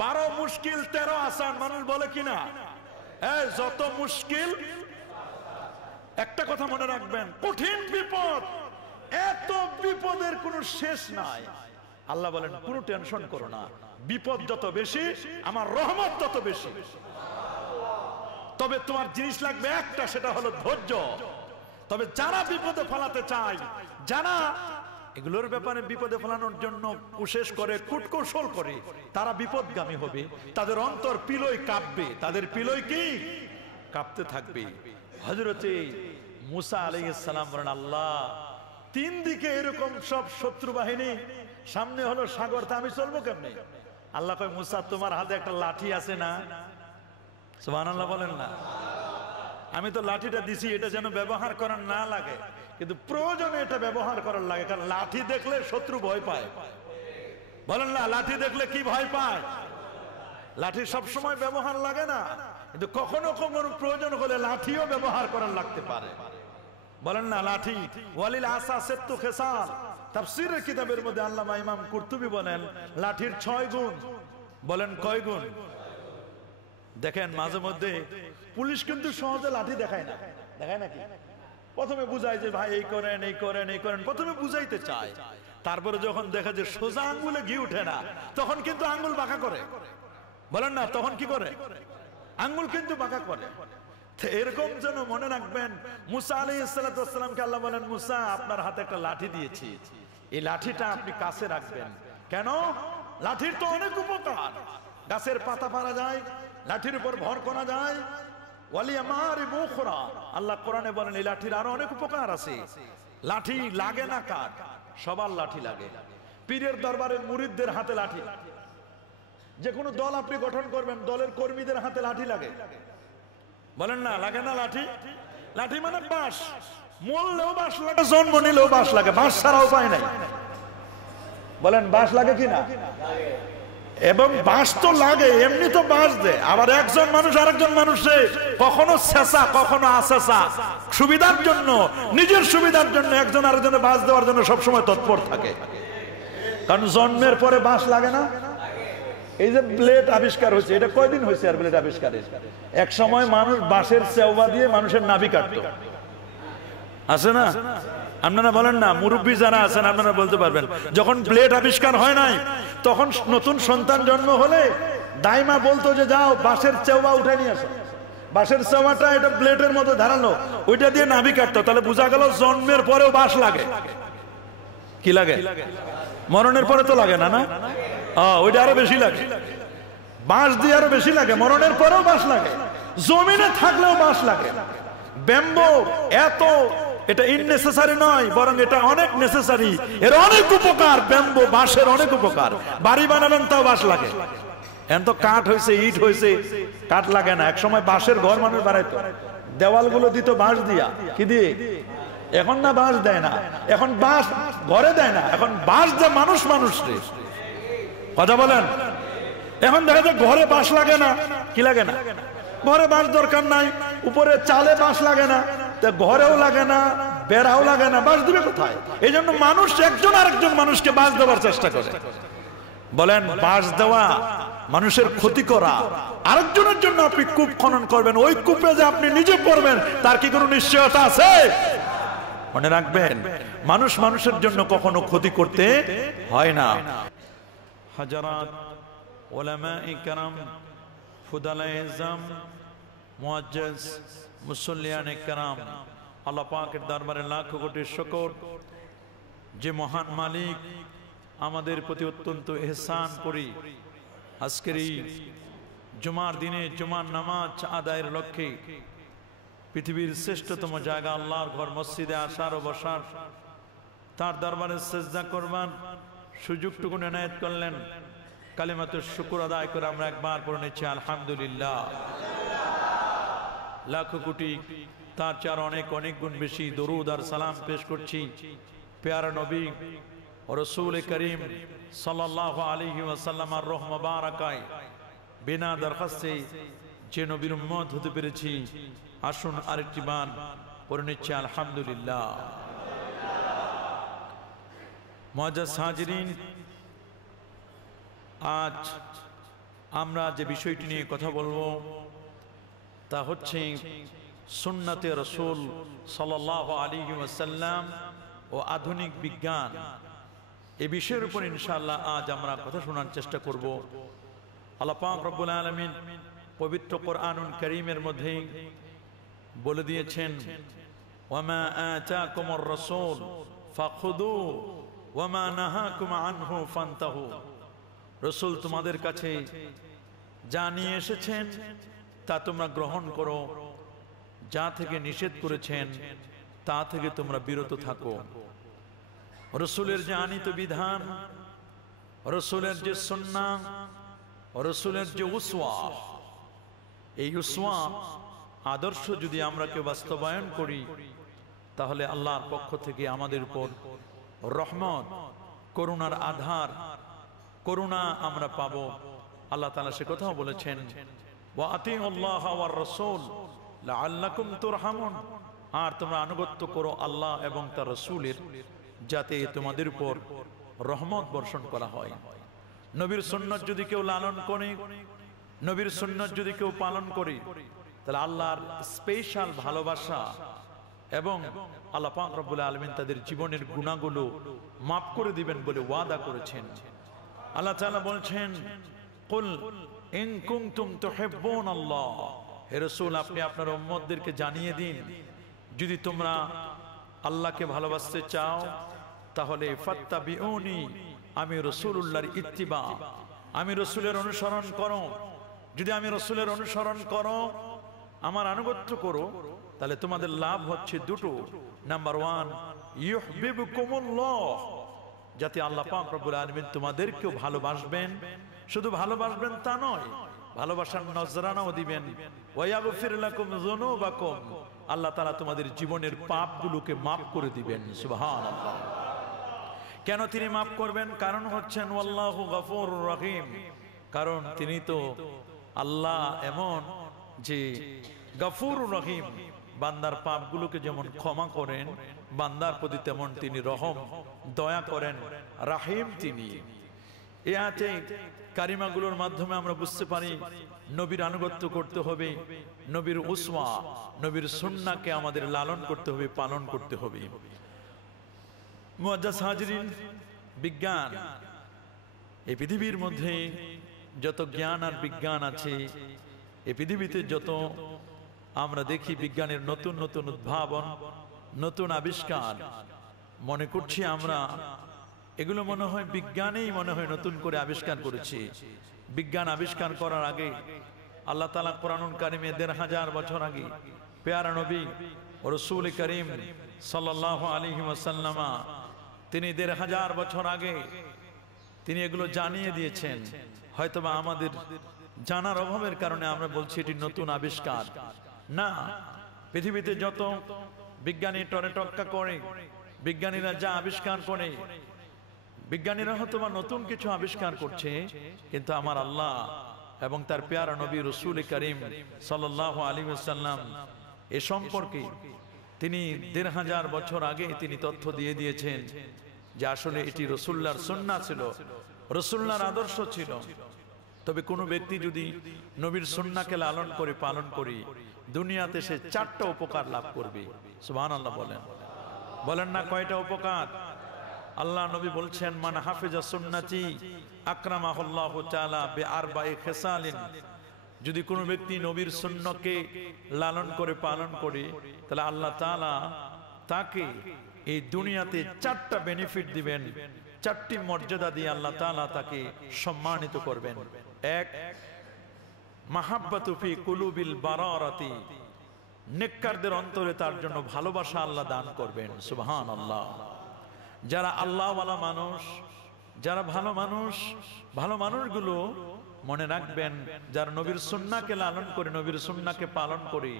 12 মুশকিল 13 আসান, মানুষ বলে কিনা? যত মুশকিল, একটা কথা মনে রাখবেন, কঠিন বিপদ, এত বিপদের কোনো শেষ নাই। আল্লাহ বলেন কোনো টেনশন করো না, বিপদ যত বেশি আমার রহমত তত বেশি। তবে তোমার জিনিস লাগবে একটা, সেটা হলো ধৈর্য। তবে যারা বিপদে ফেলাতে চায়, যারা এগুলোর ব্যাপারে বিপদে ফেলানোর জন্য কোশিশ করে, কূটকৌশল করে, তারা বিপদগামী হবে। তাদের অন্তর পিলয় কাঁপবে, তাদের পিলয় কি কাঁপতে থাকবে। হযরতে মুসা আলাইহিস সালাম বলেন, আল্লাহ, 3 দিকে এরকম সব শত্রু বাহিনী, সামনে হলো সাগর, তা আমি চলবো কেমনে? আল্লাহ কয়, মুসা তোমার হাতে একটা লাঠি আছে না? সুবহানাল্লাহ বলেন না? আমি তো লাঠিটা দিছি এটা যেন ব্যবহার করার না লাগে, কিন্তু প্রয়োজনে এটা ব্যবহার করার লাগে। কারণ লাঠি দেখলে শত্রু ভয় পায়। বলেন না, লাঠি দেখলে কি ভয় পায়? লাঠি সবসময় ব্যবহার লাগে না, কিন্তু কখনো কখনো প্রয়োজন হলে লাঠিও ব্যবহার করার লাগতে পারে। বলেন না, লাঠি ওয়ালিল আসা সেত্তু খেসাল। তাফসীরের কিতাবের মধ্যে আল্লামা ইমাম কুরতুবী বলেন, লাঠির 6 গুণ। বলেন কয় গুণ? দেখেন, মাঝে মধ্যে পুলিশ কিন্তু সহজে লাঠি দেখায় না, দেখায় নাকি? প্রথমে বুঝায় যে ভাই এই করেন, এই করেন, এই করেন, প্রথমে বুঝাইতে চায়। তারপরে যখন দেখা যায় সোজা আঙ্গুলে ঘি উঠে না, তখন কিন্তু আঙ্গুল বাঁকা করে। বলেন না, তখন কি করে? আঙ্গুল কিন্তু বাঁকা করে। এরকম যেন মনে রাখবেন, মুসা আলাইহিস সালাতু ওয়াস সালামকে আল্লাহ বলেন, মুসা, আপনার হাতে একটা লাঠি দিয়েছি, এই লাঠিটা আপনি কাছে রাখবেন। কেন? লাঠির তো অনেক উপকার। গাছের পাতা পাড়া যায়, লাঠির উপর ভর করা যায়। আল্লাহ কোরআনে বলেন, এই লাঠির আরো অনেক উপকার আছে। লাঠি লাগে না কার? সবার লাঠি লাগে। পীরের দরবারের মুরিদদের হাতে লাঠি। যে কোনো দল আপনি গঠন করবেন, দলের কর্মীদের হাতে লাঠি লাগে। বলেন না, লাগে না লাঠি? লাঠি মানে বাঁশ, মরলেও বাঁশ লাগে, জন্ম নিলেও বাঁশ লাগে, বাঁশ ছাড়া উপায় নাই। বলেন, বাঁশ লাগে কিনা? এবং বাঁশ তো লাগে, এমনি তো বাঁশ দেয়। আবার একজন মানুষ আরেকজন মানুষে কখনো ছেঁচা, কখনো আছেঁচা, সুবিধার জন্য, নিজের সুবিধার জন্য একজন আরেকজনের বাঁশ দেওয়ার জন্য সবসময় তৎপর থাকে। কারণ জন্মের পরে বাঁশ লাগে না? এই যে ব্লেড আবিষ্কার হয়েছে, এটা কয়দিন হয়েছে আর ব্লেড আবিষ্কারের? এক সময় মানুষ বাঁশের চেওয়া দিয়ে মানুষের নাভি কাটতো, আছে না? আপনারা বলেন না, মুরব্বী যারা আছেন আপনারা বলতে পারবেন, যখন ব্লেড আবিষ্কার হয় নাই, তখন নতুন সন্তান জন্ম হলে দাইমা বলতো যে যাও বাঁশের চেওয়া উঠে নিয়ে আসো। বাঁশের চেওয়াটা এটা ব্লেডের মতো ধারালো, ওইটা দিয়ে নাভি কাটতো। তাহলে বোঝা গেল জন্মের পরেও বাঁশ লাগে। কি লাগে? মরণের পরে তো লাগে না, না? ওইটা আরো বেশি লাগে, বাঁশ দিয়ে আরো বেশি লাগে। মরণের পরেও বাঁশ লাগে, জমিনে থাকলেও বাঁশ লাগে। ব্যাম্বো এত, এটা ইননেসেসারি নয়, বরং এটা অনেক নেসেসারি। এর অনেক উপকার, ব্যাম্বো, বাঁশের অনেক উপকার। বাড়ি বানাবেন তাও বাঁশ লাগে। এখন তো কাঠ হয়েছে, ইট হয়েছে, কাঠ লাগে না। এক সময় বাঁশের ঘর মানুষ বানাইতো, দেওয়ালগুলো দিত বাঁশ দিয়া। কি দিয়ে? এখন না বাঁশ দেয় না, এখন বাঁশ ঘরে দেয় না, এখন বাঁশ দেয় মানুষ মানুষকে। কথা বলেন, এখন দেখা যায় ঘরে বাঁশ লাগে না। কি লাগে না? ঘরে বাঁশ দরকার নাই, উপরে চালে বাঁশ লাগে না, ঘরেও লাগে না, বেড়াও লাগে না, বাঁশ দিবে কোথায়? এই জন্য মানুষ একজন আরেকজন মানুষকে বাঁশ দেওয়ার চেষ্টা করে। বলেন, বাঁশ দেওয়া মানুষের ক্ষতি করা। আরেকজনের জন্য আপনি কূপ খনন করবেন, ওই কূপে যে আপনি নিজে পড়বেন তার কি কোনো নিশ্চয়তা আছে? মনে রাখবেন, মানুষ মানুষের জন্য কখনো ক্ষতি করতে হয় না। হাজারাত উলামায়ে কেরাম, ফুদালায়ে ইজম, মুআজ্জিজ, মুসল্লিয়ানে কেরাম, আল্লাহ পাকের দরবারে লাখ কোটি শুকর, যে মহান মালিক আমাদের প্রতি অত্যন্ত ইহসান করি আজকের এই জুমার দিনে জুমার নামাজ আদায়ের লক্ষ্যে পৃথিবীর শ্রেষ্ঠতম জায়গা আল্লাহর ঘর মসজিদে আসার ও বসার, তার দরবারে সিজদা করবার সুযোগটুকু এনায়েত করলেন। কালিমাতুশ শুকর আদায় করে আমরা একবার পড়ে নিচ্ছি আলহামদুলিল্লাহ। লাখ কোটি, তার চার অনেক অনেক গুণ বেশি দরুদ আর সালাম পেশ করছি প্যারা নবী ও রাসূল করিম সাল্লাল্লাহু আলাইহি ওয়াসাল্লাম আর রূহ মুবারাকায়। বিনা দরখাস্তে যে নবীর উম্মত হতে পেরেছি, আসুন আরেকটি বার পড়ে নিচ্ছি আলহামদুলিল্লাহ। মুআজ্জাজ হাজিরিন, আজ আমরা যে বিষয়টি নিয়ে কথা বলবো তা হচ্ছে সুন্নতে রাসূল সাল্লাল্লাহু আলাইহি ওয়াসাল্লাম ও আধুনিক বিজ্ঞান। এই বিষয়ের উপর ইনশাআল্লাহ আজ আমরা কথা শোনার চেষ্টা করব। আল্লাহ পাক রব্বুল আলামিন পবিত্র কোরআনুল কারীমের মধ্যে বলে দিয়েছেন, ওয়ামা আতাকুমুর রাসূল ফাখুদু ওয়ামা নাহাকুম আনহু ফান্তাহু। রাসূল তোমাদের কাছে যা নিয়ে এসেছেন তা তোমরা গ্রহণ করো, যা থেকে নিষেধ করেছেন তা থেকে তোমরা বিরত থাকো। রাসূলের যে আনিত বিধান, রাসূলের যে সুন্নাহ, রাসূলের যে উসওয়া, এই উসওয়া আদর্শ যদি আমরা কেউ বাস্তবায়ন করি তাহলে আল্লাহর পক্ষ থেকে আমাদের উপর রহমত, করুণার আধার, করুণা আমরা পাবো। আল্লাহ তাআলা সে কথাও বলেছেন, ওয়া আতিউল্লাহ ওয়ার রাসূল লাআল্লাকুম তুরহামুন। আর তোমরা আনুগত্য করো আল্লাহ এবং তার রাসূলের, যাতে তোমাদের উপর রহমত বর্ষণ করা হয়। নবীর সুন্নাত যদি কেউ লালন করে, নবীর সুন্নাত যদি কেউ পালন করে, তাহলে আল্লাহর স্পেশাল ভালোবাসা এবং আল্লাহ পাক রব্বুল আলামিন তাদের জীবনের গুনাহগুলো মাফ করে দিবেন বলে ওয়াদা করেছেন। আল্লাহ তাআলা বলছেন, কুল ইন কুনতুম তুহিব্বুনাল্লাহ। হে রাসূল, আপনি আপনার উম্মতদেরকে জানিয়ে দিন, যদি তোমরা আল্লাহকে ভালোবাসতে চাও তাহলে ফাত্তাবিউনি, আমি রাসূলুল্লাহর ইত্তিবা, আমি রাসূলের অনুসরণ করো। যদি আমি রাসূলের অনুসরণ করো, আমার আনুগত্য করো, তাহলে তোমাদের লাভ হচ্ছে দুটো। নাম্বার ওয়ান, ইউহিব্বুকুমুল্লাহ, যাতে আল্লাহ পাক রব্বুল আলামিন তোমাদেরকেও ভালোবাসবেন। শুধু ভালোবাসবেন তা নয়, ভালোবাসার নজরানাও দিবেন। ওয়া ইয়াগফির লাকুম যুনুবাকুম, আল্লাহ তাআলা তোমাদের জীবনের পাপগুলোকে মাফ করে দিবেন। সুবহানাল্লাহ। কেন তিনি মাফ করবেন? কারণ হচ্ছেন ওয়াল্লাহু গফুরুর রহিম। কারণ তিনি তো আল্লাহ এমন যে গফুরুর রহিম, বান্দার পাপগুলোকে যেমন ক্ষমা করেন, বান্দার প্রতি তেমন তিনি রহম, দয়া করেন, রাহিম তিনি। এই আয়াতে কারিমাগুলোর মাধ্যমে আমরা বুঝতে পারি নবীর আনুগত্য করতে হবে, নবীর উসওয়া, নবীর সুন্নাহকে আমাদের লালন করতে হবে, পালন করতে হবে। মুআজ্জাজ হাজিরিন, বিজ্ঞান, এই পৃথিবীর মধ্যে যত জ্ঞান আর বিজ্ঞান আছে, এই পৃথিবীতে যত আমরা দেখি বিজ্ঞানের নতুন নতুন উদ্ভাবন, নতুন আবিষ্কার, মনে করছি আমরা এগুলো মনে হয় বিজ্ঞানেই মনে হয় নতুন করে আবিষ্কার করেছে। বিজ্ঞান আবিষ্কার করার আগে আল্লাহ তাআলা কোরআনুল কারীমে ১৫০০ বছর আগে পেয়ারা নবী রাসূল করিম সাল্লাল্লাহু আলাইহি ওয়াসাল্লাম তিনি ১৫০০ বছর আগে তিনি এগুলো জানিয়ে দিয়েছেন। হয়তোবা আমাদের জানার অভাবের কারণে আমরা বলছি এটি নতুন আবিষ্কার। না, পৃথিবীতে যত বিজ্ঞানী টরে টক্কা করে, বিজ্ঞানীরা যা আবিষ্কার করে, বিজ্ঞানীরা হয়তোবা নতুন কিছু আবিষ্কার করছে, কিন্তু আমার আল্লাহ এবং তার পেয়ারা নবী রাসূল করিম সাল্লাল্লাহু আলাইহি ওয়াসাল্লাম এ সম্পর্কে তিনি ১৫০০ বছর আগে তিনি তথ্য দিয়ে দিয়েছেন যে আসলে এটি রাসূলুল্লাহর সুন্নাহ ছিল, রাসূলুল্লাহর আদর্শ ছিল। তবে কোনো ব্যক্তি যদি নবীর সুন্নাহকে লালন করে পালন করে দুনিয়াতে সে ৪টা উপকার লাভ করবে। সুবহানাল্লাহ বলেন, বলেন না কয়টা উপকার? আল্লাহ নবী বলছেন, মান হাফিজা সুন্নতি আকরামাহুল্লাহু তাআলা বিআরবাঈ খিসালিন। যদি কোনো ব্যক্তি নবীর সুন্নাহকে লালন করে পালন করে, তাহলে আল্লাহ তাআলা তাকে এই দুনিয়াতে ৪টা বেনিফিট দিবেন, ৪টি মর্যাদা দিয়ে আল্লাহ তাআলা তাকে সম্মানিত করবেন। এক, মাহাব্বাতু ফি কুলুবিল বারারাতি, নেককারদের অন্তরে তার জন্য ভালোবাসা আল্লাহ দান করবেন। সুবহানাল্লাহ। যারা আল্লাহওয়ালা মানুষ, যারা ভালো মানুষ, ভালো মানুষগুলো মনে রাখবেন, যারা নবীর সুন্নাহকে লালন করে, নবীর সুন্নাহকে পালন করে,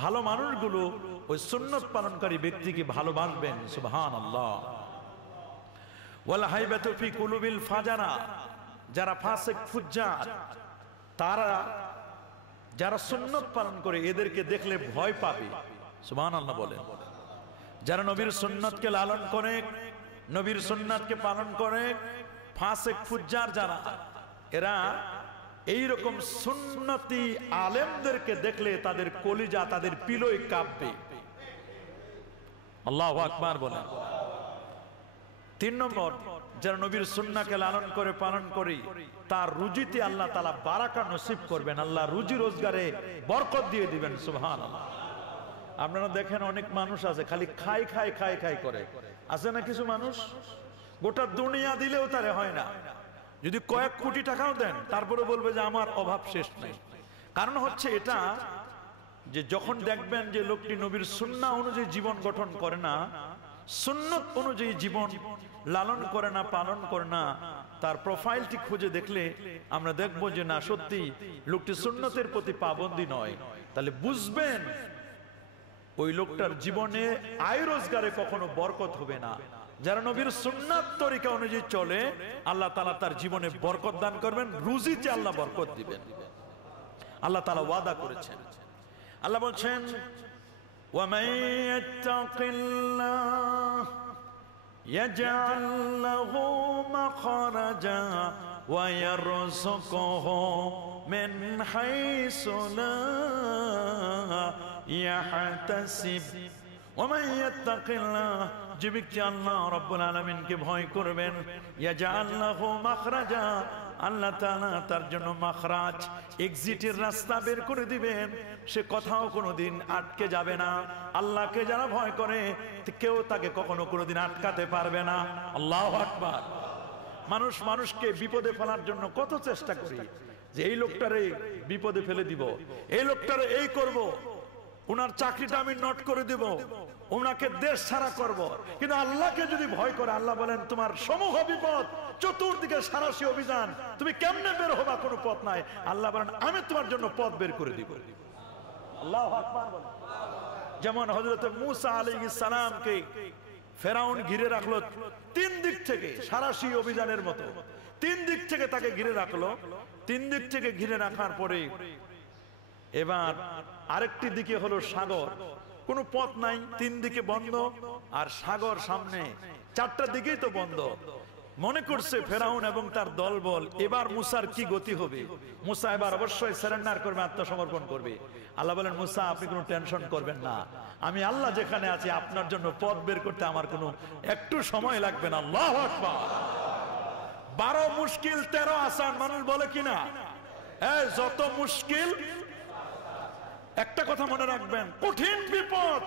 ভালো মানুষগুলো ওই সুন্নাত পালনকারী ব্যক্তিকে ভালোবাসবেন। সুবহানাল্লাহ। ওয়াল হাইবাতু ফি কুলুবিল ফাজারা, যারা ফাসিক ফুজ্জার, তারা যারা সুন্নাত পালন করে এদেরকে দেখলে ভয় পাবে। সুবহানাল্লাহ বলেন। যারা নবীর সুন্নাতকে লালন করে, নবীর সুন্নাতকে পালন করে, ফাসিক ফুজ্জার যারা, এরা এইরকম সুন্নতি আলেমদেরকে দেখলে তাদের কলিজা, তাদের পিলই কাঁপবে। আল্লাহু আকবার বলেন। 3 নম্বর, যারা নবীর সুন্নাহকে লালন করে পালন করি তার রুজিতে আল্লাহ তাআলা বারাকা নসিব করবেন, আল্লাহ রুজি রোজগারে বরকত দিয়ে দিবেন। সুবহানাল্লাহ। আপনারা দেখেন অনেক মানুষ আছে খালি খাই খাই খাই খাই করে, আছে না কিছু মানুষ? গোটা দুনিয়া দিলেও তারে হয় না, যদি কয়েক কোটি টাকাও দেন তারপরে বলবে যে আমার অভাব শেষ নাই। কারণ হচ্ছে এটা যে যখন দেখবেন যে লোকটি নবীর সুন্নাহ অনুযায়ী জীবন গঠন করে না, সুন্নত অনুযায়ী জীবন লালন করে না, পালন করে না, তার প্রোফাইলটি খুঁজে দেখলে আমরা দেখব যে না, সত্যি লোকটি সুন্নতের প্রতি পাবন্দী নয়। তাহলে বুঝবেন ওই লোকটার জীবনে আয় রোজগারে কখনো বরকত হবে না। যারা নবীর সুন্নাত তরিকা অনুযায়ী চলে আল্লাহ তাআলা তার জীবনে বরকত দান করবেন, রুজিতে আল্লাহ বরকত দিবেন। আল্লাহ তাআলা ওয়াদা করেছেন। আল্লাহ বলছেন, وَمَن يَتَّقِ اللَّهَ يَجْعَل لَّهُ مَخْرَجًا وَيَرْزُقْهُ مِنْ حَيْثُ لَا يَحْتَسِبُ وَمَن يَتَّقِ اللَّهَ, যে ব্যক্তি আল্লাহ রাব্বুল আলামিনকে ভয় করবেন, ইয়াজআল লাহু মাখরাজা, আল্লাহ তাআলা তার জন্য মাখরাজ, এক্সিটের রাস্তা বের করে দিবেন। সে কোথাও কোনোদিন আটকে যাবে না। আল্লাহকে যারা ভয় করে কেউ তাকে কখনো কোনোদিন আটকাতে পারবে না। আল্লাহু আকবার। মানুষ মানুষকে বিপদে ফেলার জন্য কত চেষ্টা করি যে এই লোকটারে বিপদে ফেলে দিব, এই লোকটারে এই করব, ওনার চাকরিটা আমি নট করে দিব, ওনাকে দেশ ছাড়া করব। কিন্তু আল্লাহকে যদি ভয় করে, আল্লাহ বলেন তোমার সমূহ বিপদ, চতুর্দিকে সারাশি অভিযান, তুমি কেমনে বের হবা, কোনো পথ নাই। আল্লাহ বলেন আমি তোমার জন্য পথ বের করে দিব। আল্লাহু আকবার বলেন। যেমন হযরত মূসা আলাইহিস সালামকে ফেরাউন ঘিরে রাখলো 3 দিক থেকে, সারাশি অভিযানের মতো 3 দিক থেকে তাকে ঘিরে রাখলো। 3 দিক থেকে ঘিরে রাখার পরে এবার আরেকটি দিকে হলো সাগর, কোনো পথ নাই, 3 দিকে বন্ধ, আর সাগর সামনে, 4টা দিকেই তো বন্ধ। মনে করছে ফেরাউন এবং তার দলবল এবার মূসার কি গতি হবে, মূসা এবার অবশ্যই সারেন্ডার করবে, আত্মসমর্পণ করবে। আল্লাহ বলেন, মূসা আপনি কোনো টেনশন করবেন না, আমি আল্লাহ যেখানে আছি আপনার জন্য পথ বের করতে আমার কোনো একটু সময় লাগবে না। আল্লাহু আকবার। 12 মুশকিল 13 আসান, মানুষ বলে কিনা? এই যত মুশকিল, একটা কথা মনে রাখবেন, কঠিন বিপদ,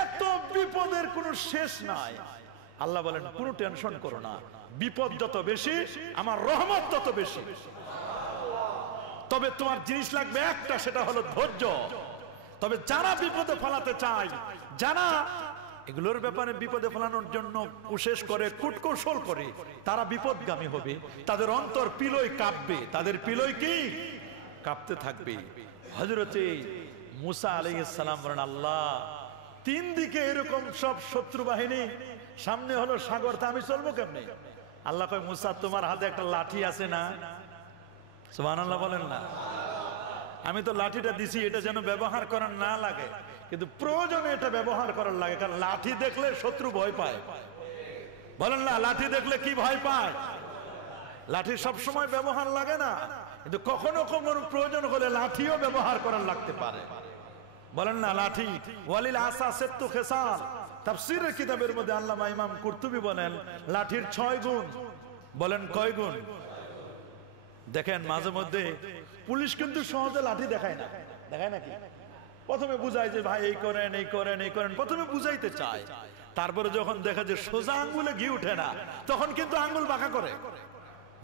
এত বিপদের কোনো শেষ নাই। আল্লাহ বলেন কোনো টেনশন করো না, বিপদ যত বেশি আমার রহমত তত বেশি। তবে তোমার জিনিস লাগবে একটা, সেটা হলো ধৈর্য। তবে যারা বিপদে ফেলাতে চায়, যারা এগুলোর ব্যাপারে বিপদে ফেলানোর জন্য কোশিশ করে, কূটকৌশল করে, তারা বিপদগামী হবে, তাদের অন্তর পিলই কাঁপবে, তাদের পিলই কি কাঁপতে থাকবে। হযরতে মূসা আলাইহিস সালাম বলেন, আল্লাহ 3 দিকে এরকম সব শত্রু বাহিনী, সামনে হলো সাগর, তা আমি চলবো কেমনে? আল্লাহ কয়, মূসা তোমার হাতে একটা লাঠি আছে না? সুবহানাল্লাহ বলেন না। আমি তো লাঠিটা দিছি এটা যেন ব্যবহার করার না লাগে, কিন্তু প্রয়োজনে এটা ব্যবহার করার লাগে, কারণ লাঠি দেখলে শত্রু ভয় পায়। বলেন না, লাঠি দেখলে কি ভয় পায়? লাঠি সবসময় ব্যবহার লাগে না, কিন্তু কখনো কখনো প্রয়োজন হলে লাঠিও ব্যবহার করার লাগতে পারে। বলেন না, লাঠি ওয়ালিল আসা সেত্তু খেসাল, তাফসীরের কিতাবের মধ্যে আল্লামা ইমাম কুরতুবী বলেন লাঠির 6 গুণ। বলেন কয় গুণ? দেখেন মাঝে মধ্যে পুলিশ কিন্তু সহজে লাঠি দেখায় না, দেখায় নাকি? প্রথমে বুঝায় যে ভাই এই করেন এই করেন এই করেন, প্রথমে বুঝাইতে চায়, তারপরে যখন দেখা যে সোজা আঙ্গুলে ঘি উঠে না, তখন কিন্তু আঙ্গুল বাঁকা করে।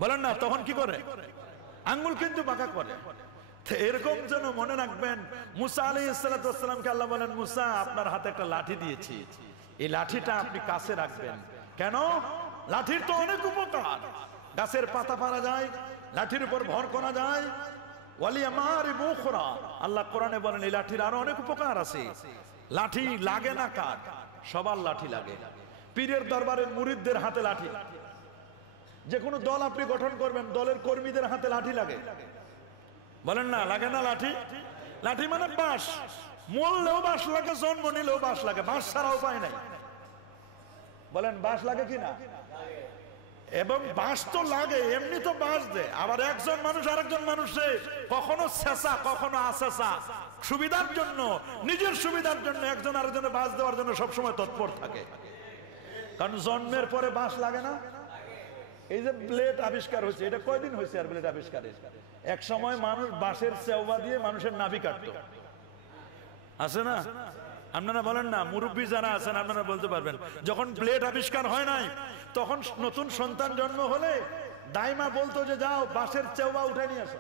বলেন না, তখন কি করে? আঙ্গুল কিন্তু বাঁকা করে। এরকম যেন মনে রাখবেন, মূসা আলাইহিস সালাতু ওয়াস সালামকে আল্লাহ বলেন, মূসা আপনার হাতে একটা লাঠি দিয়েছি, এই লাঠিটা আপনি কাছে রাখবেন। কেন? লাঠির তো অনেক উপকার, গাছের পাতা পাড়া যায়, লাঠির উপর ভর করা যায়। আল্লাহ কোরআনে বলেন এই লাঠির আরো অনেক উপকার আছে। লাঠি লাগে না কার? সবার লাঠি লাগে। পীরের দরবারের মুরিদদের হাতে লাঠি, যে কোনো দল আপনি গঠন করবেন, দলের কর্মীদের হাতে লাঠি লাগে। বলেন না, লাগে না লাঠি? লাঠি মানে বাঁশ, মরলেও বাঁশ লাগে, জন্ম নিলেও বাঁশ লাগে, বাঁশ ছাড়া উপায় নাই। বলেন বাঁশ লাগে কিনা? এবং বাঁশ তো লাগে, এমনি তো বাঁশ দেয়। আবার একজন মানুষ আরেকজন মানুষে কখনো ছেঁচা কখনো আছেঁচা, সুবিধার জন্য, নিজের সুবিধার জন্য একজন আরেকজনের বাঁশ দেওয়ার জন্য সবসময় তৎপর থাকে। কারণ জন্মের পরে বাঁশ লাগে না। এই যে ব্লেড আবিষ্কার হয়েছে, এটা কয়দিন হয়েছে আর ব্লেড আবিষ্কারের? এক সময় মানুষ বাঁশের চেওয়া দিয়ে মানুষের নাভি কাটতো, আছে না? আপনারা বলেন না, মুরব্বী যারা আছেন আপনারা বলতে পারবেন। যখন ব্লেড আবিষ্কার হয় নাই, তখন নতুন সন্তান জন্ম হলে দাইমা বলতো যে যাও বাঁশের চেওয়া উঠে নিয়ে আসো।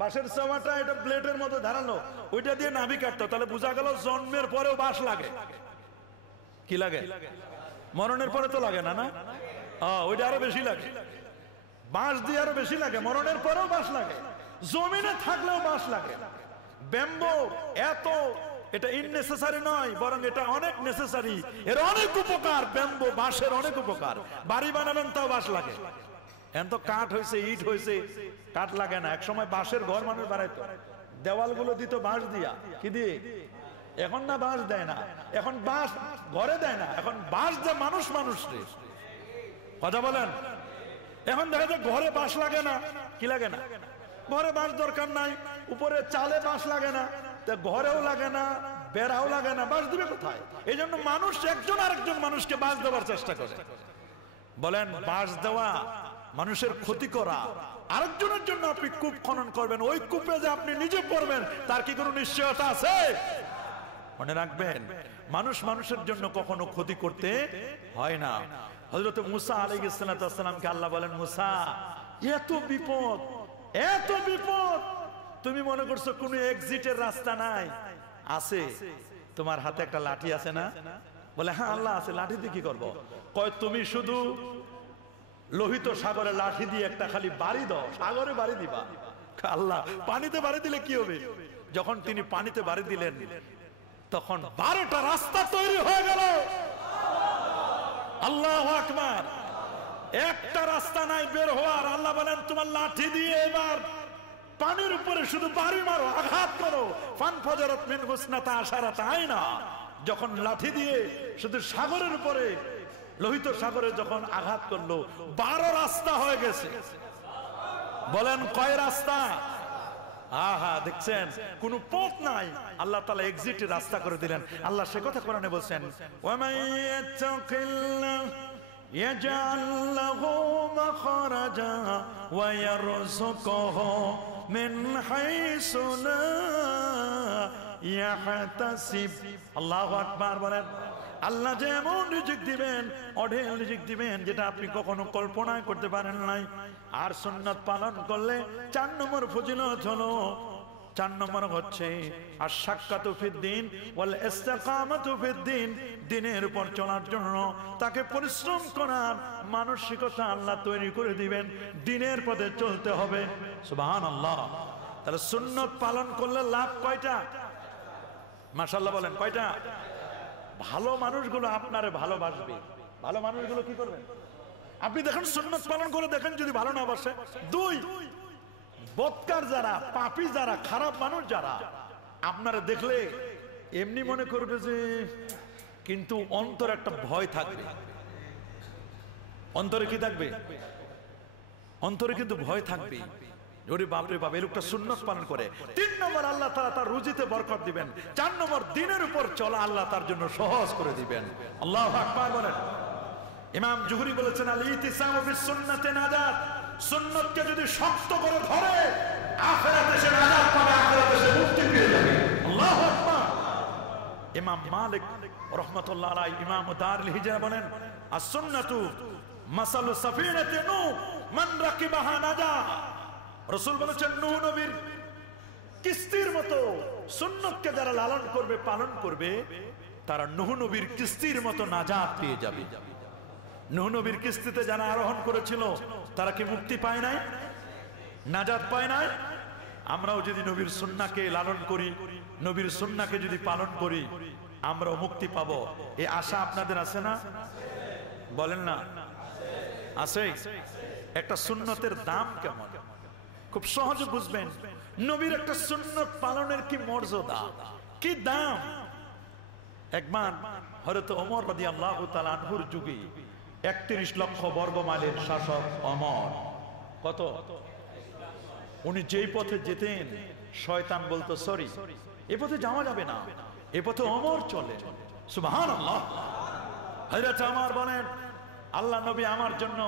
বাঁশের চেওয়াটা এটা ব্লেডের মতো ধারালো, ওইটা দিয়ে নাভি কাটতো। তাহলে বোঝা গেল জন্মের পরেও বাঁশ লাগে। কি লাগে? মরণের পরে তো লাগে না, না? ওইটা আরো বেশি লাগে, বাঁশ দিয়ে আরো বেশি লাগে। মরণের পরেও বাঁশ লাগে, জমিনে থাকলেও বাঁশ লাগে। ব্যাম্বো এত, এটা ইননেসেসারি নয়, বরং এটা অনেক নেসেসারি। এর অনেক উপকার, ব্যাম্বো বাঁশের অনেক উপকার। বাড়ি বানাবেন তাও বাঁশ লাগে। এখন তো কাঠ হয়েছে, ইট হয়েছে, কাঠ লাগে না। এক সময় বাঁশের ঘর মানুষ বানাইতো, দেওয়ালগুলো দিত বাঁশ দিয়া। কি দিয়ে? এখন না বাঁশ দেয় না, এখন বাঁশ ঘরে দেয় না, এখন বাঁশ দেয় মানুষ মানুষরে। কথা বলেন। এখন দেখা যায় ঘরে বাঁশ লাগে না। কি লাগে না? ঘরে বাঁশ দরকার নাই, উপরে চালে বাঁশ লাগে না, ঘরেও লাগে না, বেড়াও লাগে না, বাঁশ দিবে কোথায়? এই জন্য মানুষ একজন আরেকজন মানুষকে বাঁশ দেওয়ার চেষ্টা করে। বলেন, বাঁশ দেওয়া মানুষের ক্ষতি করা। আরেকজনের জন্য আপনি কূপ খনন করবেন, ওই কূপে যে আপনি নিজে পড়বেন তার কি কোনো নিশ্চয়তা আছে? মনে রাখবেন, মানুষ মানুষের জন্য কখনো ক্ষতি করতে হয় না। হযরত মুসা আলাইহিস সালামকে আল্লাহ বলেন, মুসা এত বিপদ, এত বিপদ, তুমি মনে করছো কোনো এক্সিটের রাস্তা নাই? আছে। তোমার হাতে একটা লাঠি আছে না? বলে হ্যাঁ আল্লাহ আছে। লাঠি দিয়ে কি করবো? কয় তুমি শুধু লোহিত সাগরে লাঠি দিয়ে একটা খালি বাড়ি দাও, সাগরে বাড়ি দিবা। আল্লাহ, পানিতে বাড়ি দিলে কি হবে? যখন তিনি পানিতে বাড়ি দিলেন তখন 12টা রাস্তা তৈরি হয়ে গেল। আল্লাহু আকবার। একটা রাস্তা নাই বের হওয়ার। আল্লাহ বলেন, তোমার লাঠি দিয়ে এবার পানির উপরে শুধু বাড়ি মারো, আঘাত করো। ফানফাজারাত মিন হুসনাতা আশারাতা আইনা। যখন লাঠি দিয়ে শুধু সাগরের উপরে, লোহিত সাগরে যখন আঘাত করলো, 12 রাস্তা হয়ে গেছে। বলেন কয় রাস্তা? আহা, দেখছেন কোন পথ নাই, আল্লাহ তাআলা এক্সিটের রাস্তা করে দিলেন। আল্লাহ সে কথা কোরআনে বলেন, ওয়া মাইয়াত্তাকিল্লাহ ইয়াজআল লাহু মাখরাজা ওয়া ইয়ারযুকুহু মিন হাইসু লা ইয়াহতাসিব। আল্লাহু আকবার বলেন। আল্লাহ যে এমন রিজিক দিবেন, অঢেল রিজিক দিবেন, যেটা আপনি কখনো কল্পনা করতে পারেন নাই। আর সুন্নাত পালন করলে 4 নম্বর ফজিলত হলো, 4 নম্বর হচ্ছে আশ-শাক্কাতু ফিদ-দ্বীন ওয়াল ইসতিকামাতু ফিদ-দ্বীন। দ্বীনের উপর চলার জন্য তাকে পরিশ্রম করার মানসিকতা আল্লাহ তৈরি করে দিবেন। দ্বীনের পথে চলতে হবে। সুবহানাল্লাহ। তাহলে সুন্নাত পালন করলে লাভ কয়টা? মাশাআল্লাহ বলেন কয়টা? ভালো মানুষগুলো আপনারে ভালোবাসবে। ভালো মানুষগুলো কি করবে? আপনি দেখেন, সুন্নাত পালন করে দেখেন, যদি ভালো না বাসে। 2, বদকার যারা, পাপী যারা, খারাপ মানুষ যারা, আপনারা দেখলে এমনি মনে করবে যে, কিন্তু অন্তরে একটা ভয় থাকবে। অন্তরে কি থাকবে? অন্তরে কিন্তু ভয় থাকবে। ওরে বাপরে বাপ, এই লোকটা সুন্নাত পালন করে। 3 নম্বর, আল্লাহ তাআলা তার রুজিতে বরকত দিবেন। 4 নম্বর, দ্বীনের উপর চলা আল্লাহ তার জন্য সহজ করে দিবেন। আল্লাহু আকবার বলেন। ইমাম জুহরি বলেছেন, আল ইতিসামু বিস সুন্নাতি নাজাত। সুন্নাতকে যদি শক্ত করে ধরে, আখিরাতে সে নাজাত পাবে, আখিরাতে সে মুক্তি পেয়ে যাবে। আল্লাহু আকবার। ইমাম মালিক রাহমাতুল্লাহ আলাইহি, ইমাম দারুল হিজরা বলেন, আস-সুন্নাতু মাসালু সাফিনাতি নূহ মান রাকিবাহা নাজা। রাসূল বলেছেন, নূহ নবীর কিস্তির মতো সুন্নাতকে যারা লালন করবে, পালন করবে, তারা নূহ নবীর কিস্তির মতো নাজাত পেয়ে যাবে। নূহ নবীর কিস্তিতে যারা আরোহণ করেছিল, তারা কি মুক্তি পায় নাই? নাজাত পায় নাই? আমরাও যদি নবীর সুন্নাহকে লালন করি, নবীর সুন্নাহকে যদি পালন করি, আমরাও মুক্তি পাবো। এই আশা আপনাদের আছে না? বলেন না আছে? একটা সুন্নতের দাম কেমন খুব সহজে বুঝবেন। নবীর একটা সুন্নত পালনের কি মর্যাদা, কি দাম। একবার হযরত ওমর রাদিয়াল্লাহু তাআলা আনহুর যুগে 31 লক্ষ বর্গ মাইলের শাসক অমর। কত? উনি যেই পথে যেতেন শয়তান বলতো সরি, এ পথে যাওয়া যাবে না, এ পথে অমর চলে। সুবহানাল্লাহ। হযরত ওমর বলেন আল্লাহ নবী আমার জন্য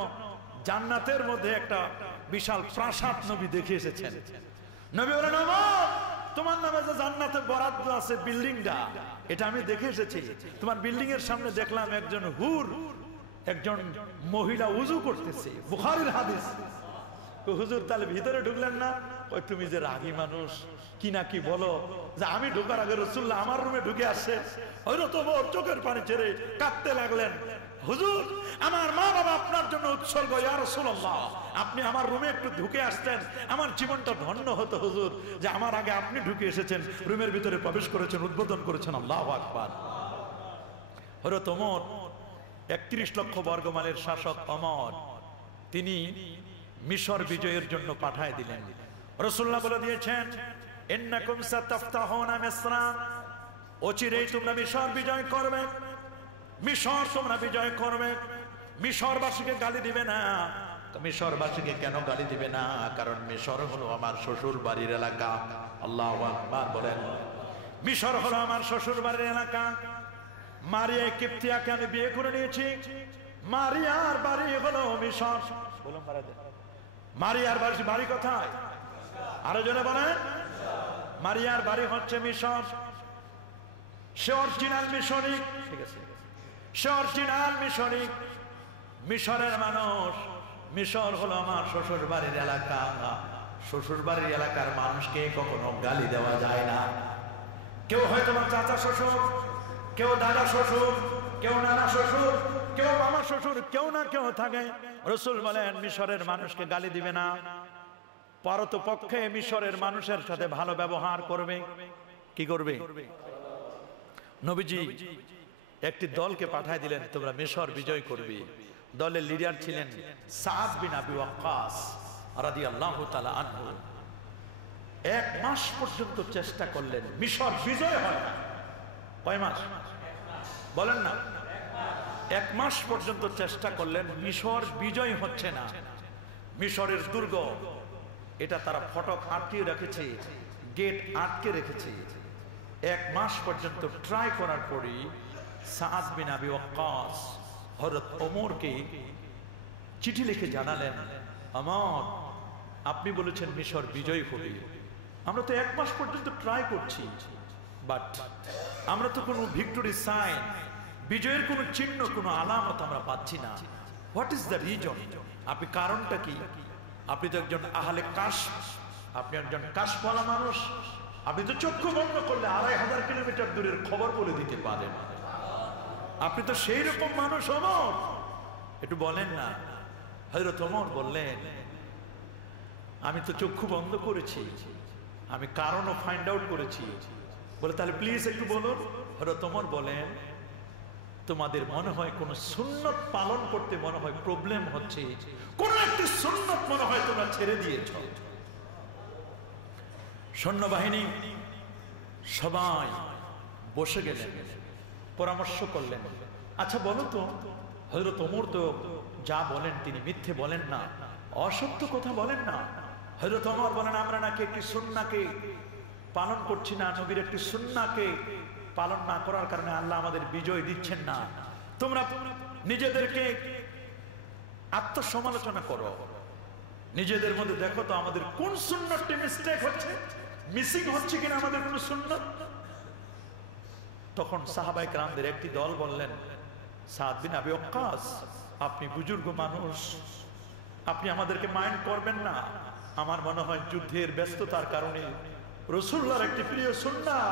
জান্নাতের মধ্যে একটা বিশাল প্রাসাদ নবী দেখে এসেছেন। নবী বলেন ওমর, তোমার নামে যে জান্নাতে বরাদ্দ আছে বিল্ডিংটা, এটা আমি দেখে এসেছি। তোমার বিল্ডিং এর সামনে দেখলাম একজন হুর, একজন মহিলা উযু করতেছে, বুখারীর হাদিস। হুজুর তাহলে ভিতরে ঢুকলেন না? ওই তুমি যে রাগী মানুষ, কি না কি বলো, যে আমি ঢোকার আগে রাসূলুল্লাহ আমার রুমে ঢুকে আসছে। হযরত ওমর চোখের পানি ছেড়ে কাঁদতে লাগলেন, হুজুর আমার মা বাবা আপনার জন্য উৎসর্গ, ইয়া রাসূলুল্লাহ আপনি আমার রুমে একটু ঢুকে আসতেন, আমার জীবনটা ধন্য হতো হুজুর, যে আমার আগে আপনি ঢুকে এসেছেন, রুমের ভিতরে প্রবেশ করেছেন, উদ্বোধন করেছেন। আল্লাহু আকবার। হযরত ওমর 31 লক্ষ বর্গ মাইলের শাসক ওমর, তিনি মিশর বিজয়ের জন্য পাঠায় দিলেন। রাসূলুল্লাহ বলে দিয়েছেন ইন্নাকুম সাতাফতাহুনা মিসরা, অচিরেই তোমরা মিশর বিজয় করবে, মিশর তোমরা বিজয় করবে। মিশরবাসীকে গালি দিবে না। মিশরবাসীকে কেন গালি দিবে না? কারণ মিশর হলো আমার শ্বশুর বাড়ির এলাকা। আল্লাহু আকবার বলেন। মিশর হলো আমার শ্বশুর বাড়ির এলাকা। মারিয়া কিপ্তিয়াকে আমি বিয়ে করে নিয়েছি। মারিয়ার বাড়ি হলো মিশর। বলুন মারিয়ার বাড়ি কোথায়? আরো জনে বলেন। মারিয়ার বাড়ি হচ্ছে মিশর। সে অরিজিনাল মিশরি। ঠিক আছে, সে অরিজিনাল মিশরি, মিশরের মানুষ। মিশর হলো আমার শ্বশুর বাড়ির এলাকা। শ্বশুর বাড়ির এলাকার মানুষকে কখনো গালি দেওয়া যায় না। কেউ হয়তো আমার চাচা শ্বশুর, কেউ দাদা শ্বশুর, কেউ নানা শ্বশুর, কেউ মামা শ্বশুর, কেউ না কেউ থাকে। রাসূল বলেন মিশরের মানুষকে গালি দিবে না, পারতপক্ষে মিশরের মানুষের সাথে ভালো ব্যবহার করবে। কি করবে? নবীজি একটি দলকে পাঠায় দিলেন, তোমরা মিশর বিজয় করবে। দলের লিডার ছিলেন সাদ বিন আবি ওয়াক্কাস রাদিয়াল্লাহু তাআলা আনহু। 1 মাস পর্যন্ত চেষ্টা করলেন, মিশর বিজয় হয় না। কয় মাস বলেন না? 1 মাস পর্যন্ত চেষ্টা করলেন, মিশর বিজয় হচ্ছে না। মিশরের দুর্গ, এটা তারা ফটক আটকিয়ে রেখেছে, গেট আটকে রেখেছে। 1 মাস পর্যন্ত ট্রাই করার পরই সাদ বিন আবি ওয়াক্কাস হযরত ওমরকে চিঠি লিখে জানালেন, ওমর আপনি বলেছেন মিশর বিজয় হবে, আমরা তো 1 মাস পর্যন্ত ট্রাই করছি, বাট আমরা তো কোনো ভিক্টরি সাইন, বিজয়ের কোনো চিহ্ন, কোনো আলামত আমরা পাচ্ছি না। What is the reason? আপনি কারণটা কি? আপনি তো একজন আহলে কাশফ, আপনি একজন কাশফওয়ালা মানুষ, আপনি তো চক্ষু বন্ধ করলে 2500 কিলোমিটার দূরের খবর বলে দিতে পারেন। আপনি তো সেই রকম মানুষ। ওমর একটু বলেন না। হযরত ওমর বললেন, আমি তো চক্ষু বন্ধ করেছি, আমি কারণও ফাইন্ড আউট করেছি। বলে তাহলে প্লিজ একটু বলুন। হযরত ওমর বলেন, তোমাদের মনে হয় কোন সুন্নত পালন করতে মনে হয় প্রবলেম হচ্ছে, কোন একটি সুন্নত মনে হয় তোমরা ছেড়ে দিয়েছ। সৈন্যবাহিনী সবাই বসে গেলেন, পরামর্শ করলেন, আচ্ছা বলো তো, হযরত ওমর তো যা বলেন তিনি মিথ্যে বলেন না, অসত্য কথা বলেন না। হযরত ওমর বলেন, আমরা নাকি একটি সুন্নাহকে পালন করছি না, নবীর একটি সুন্নাহকে পালন না করার কারণে আল্লাহ আমাদের বিজয় দিচ্ছেন না। তোমরা নিজেদেরকে আত্মসমালোচনা করো, নিজেদের মধ্যে দেখো তো আমাদের কোন সুন্নতটি মিস্টেক হচ্ছে, মিসিং হচ্ছে কিনা আমাদের কোন সুন্নত। তখন সাহাবায়ে কেরামদের একটি দল বললেন, সাদ বিন আবি ওয়াক্কাস আপনি বুজুর্গ মানুষ, আপনি আমাদেরকে মাইন্ড করবেন না। আমার মনে হয় যুদ্ধের ব্যস্ততার কারণে রাসূলুল্লাহর একটি প্রিয় সুন্নাহ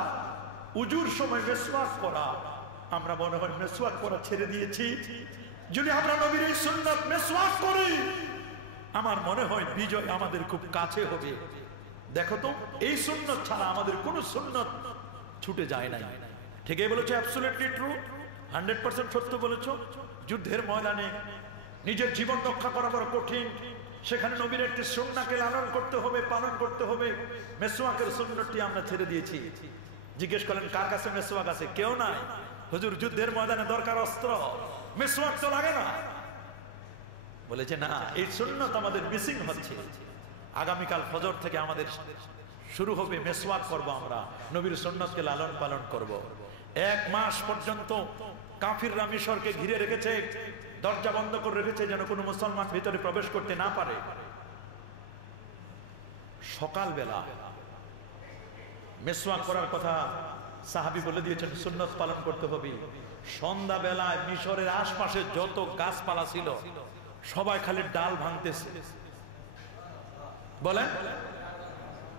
উজুর সময় মেসওয়াক করা, আমরা মনে হয় মেসওয়াক করা ছেড়ে দিয়েছি। যদি আমরা নবীর এই সুন্নাত মেসওয়াক করি, আমার মনে হয় বিজয় আমাদের খুব কাছে হবে। দেখো তো এই সুন্নত ছাড়া আমাদের কোন সুন্নত ছুটে যায় নাই। ঠিকই বলেছো, অ্যাবসলিউটলি ট্রু, 100% সত্য বলেছো। যুদ্ধের ময়দানে নিজের জীবন রক্ষা করা বড় কঠিন, সেখানে নবীর একটি সুন্নাহকে লালন করতে হবে, পালন করতে হবে। মেসওয়াকের সুন্নতটি আমরা ছেড়ে দিয়েছি। জিজ্ঞেস করলেন কার কাছে মেসওয়াক আছে? কেউ নাই। হুজুর যুদ্ধের ময়দানে দরকার অস্ত্র, মেসওয়াক তো লাগে না। বলেছে না, এই সুন্নত আমাদের মিসিং হচ্ছে। আগামীকাল ফজর থেকে আমাদের শুরু হবে মেসওয়াক করব, আমরা নবীর সুন্নতকে লালন পালন করব। 1 মাস পর্যন্ত কাফিররা মিশরকে ঘিরে রেখেছে, দরজা বন্ধ করে রেখেছে যেন কোনো মুসলমান ভিতরে প্রবেশ করতে না পারে। সকালবেলা মেসওয়াক করার কথা সাহাবী বলে দিয়েছেন, সুন্নত পালন করতে হবে। সন্ধ্যাবেলায় মিশরের আশপাশে যত গাছপালা ছিল সবাই খালি ডাল ভাঙতেছে। বলেন,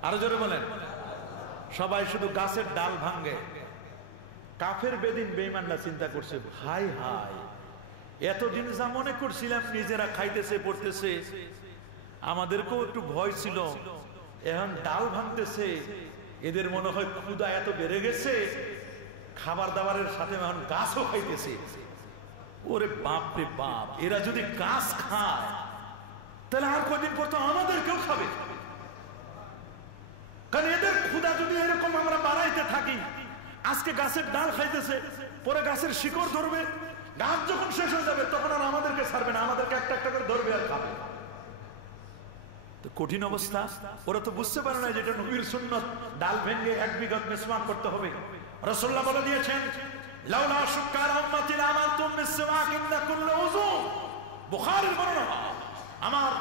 আরো জোরে বলেন। সবাই শুধু গাছের ডাল ভাঙে। কাফের বেদিন বেঈমানরা চিন্তা করছে, হাই হাই, এতদিন যা মনে করছিলাম নিজেরা খাইতেছে পড়তেছে, আমাদেরকেও একটু ভয় ছিল, এখন ডাল ভাঙতেছে, এদের মনে হয় ক্ষুধা এত বেড়ে গেছে, খাবার দাবারের সাথে এখন গাছও খাইতেছে। ওরে বাপ রে বাপ, এরা যদি গাছ খায় তাহলে আর কদিন পর তো আমাদেরকেও খাবে। কারণ এদের ক্ষুধা যদি এরকম আমরা বাড়াইতে থাকি, আজকে গাছের ডাল খাইতেছে, পরে গাছের শিকড় ধরবে, গাছ যখন শেষ হয়ে যাবে তখন আর আমাদেরকে ছাড়বে না, আমাদেরকে একটা একটা করে ধরবে আর খাবে। তো কঠিন অবস্থা। ওরা তো বুঝতে পারে না যেটা নবীর সুন্নত, ডাল ভেঙে 1 বিঘত মিসওয়াক করতে হবে। রাসূলুল্লাহ বলে দিয়েছেন, লাউলা শুক্কার উম্মতি লামাতুম মিসওয়াক ইনদা কুল্লি উযু। বুখারীর বর্ণনা, আমার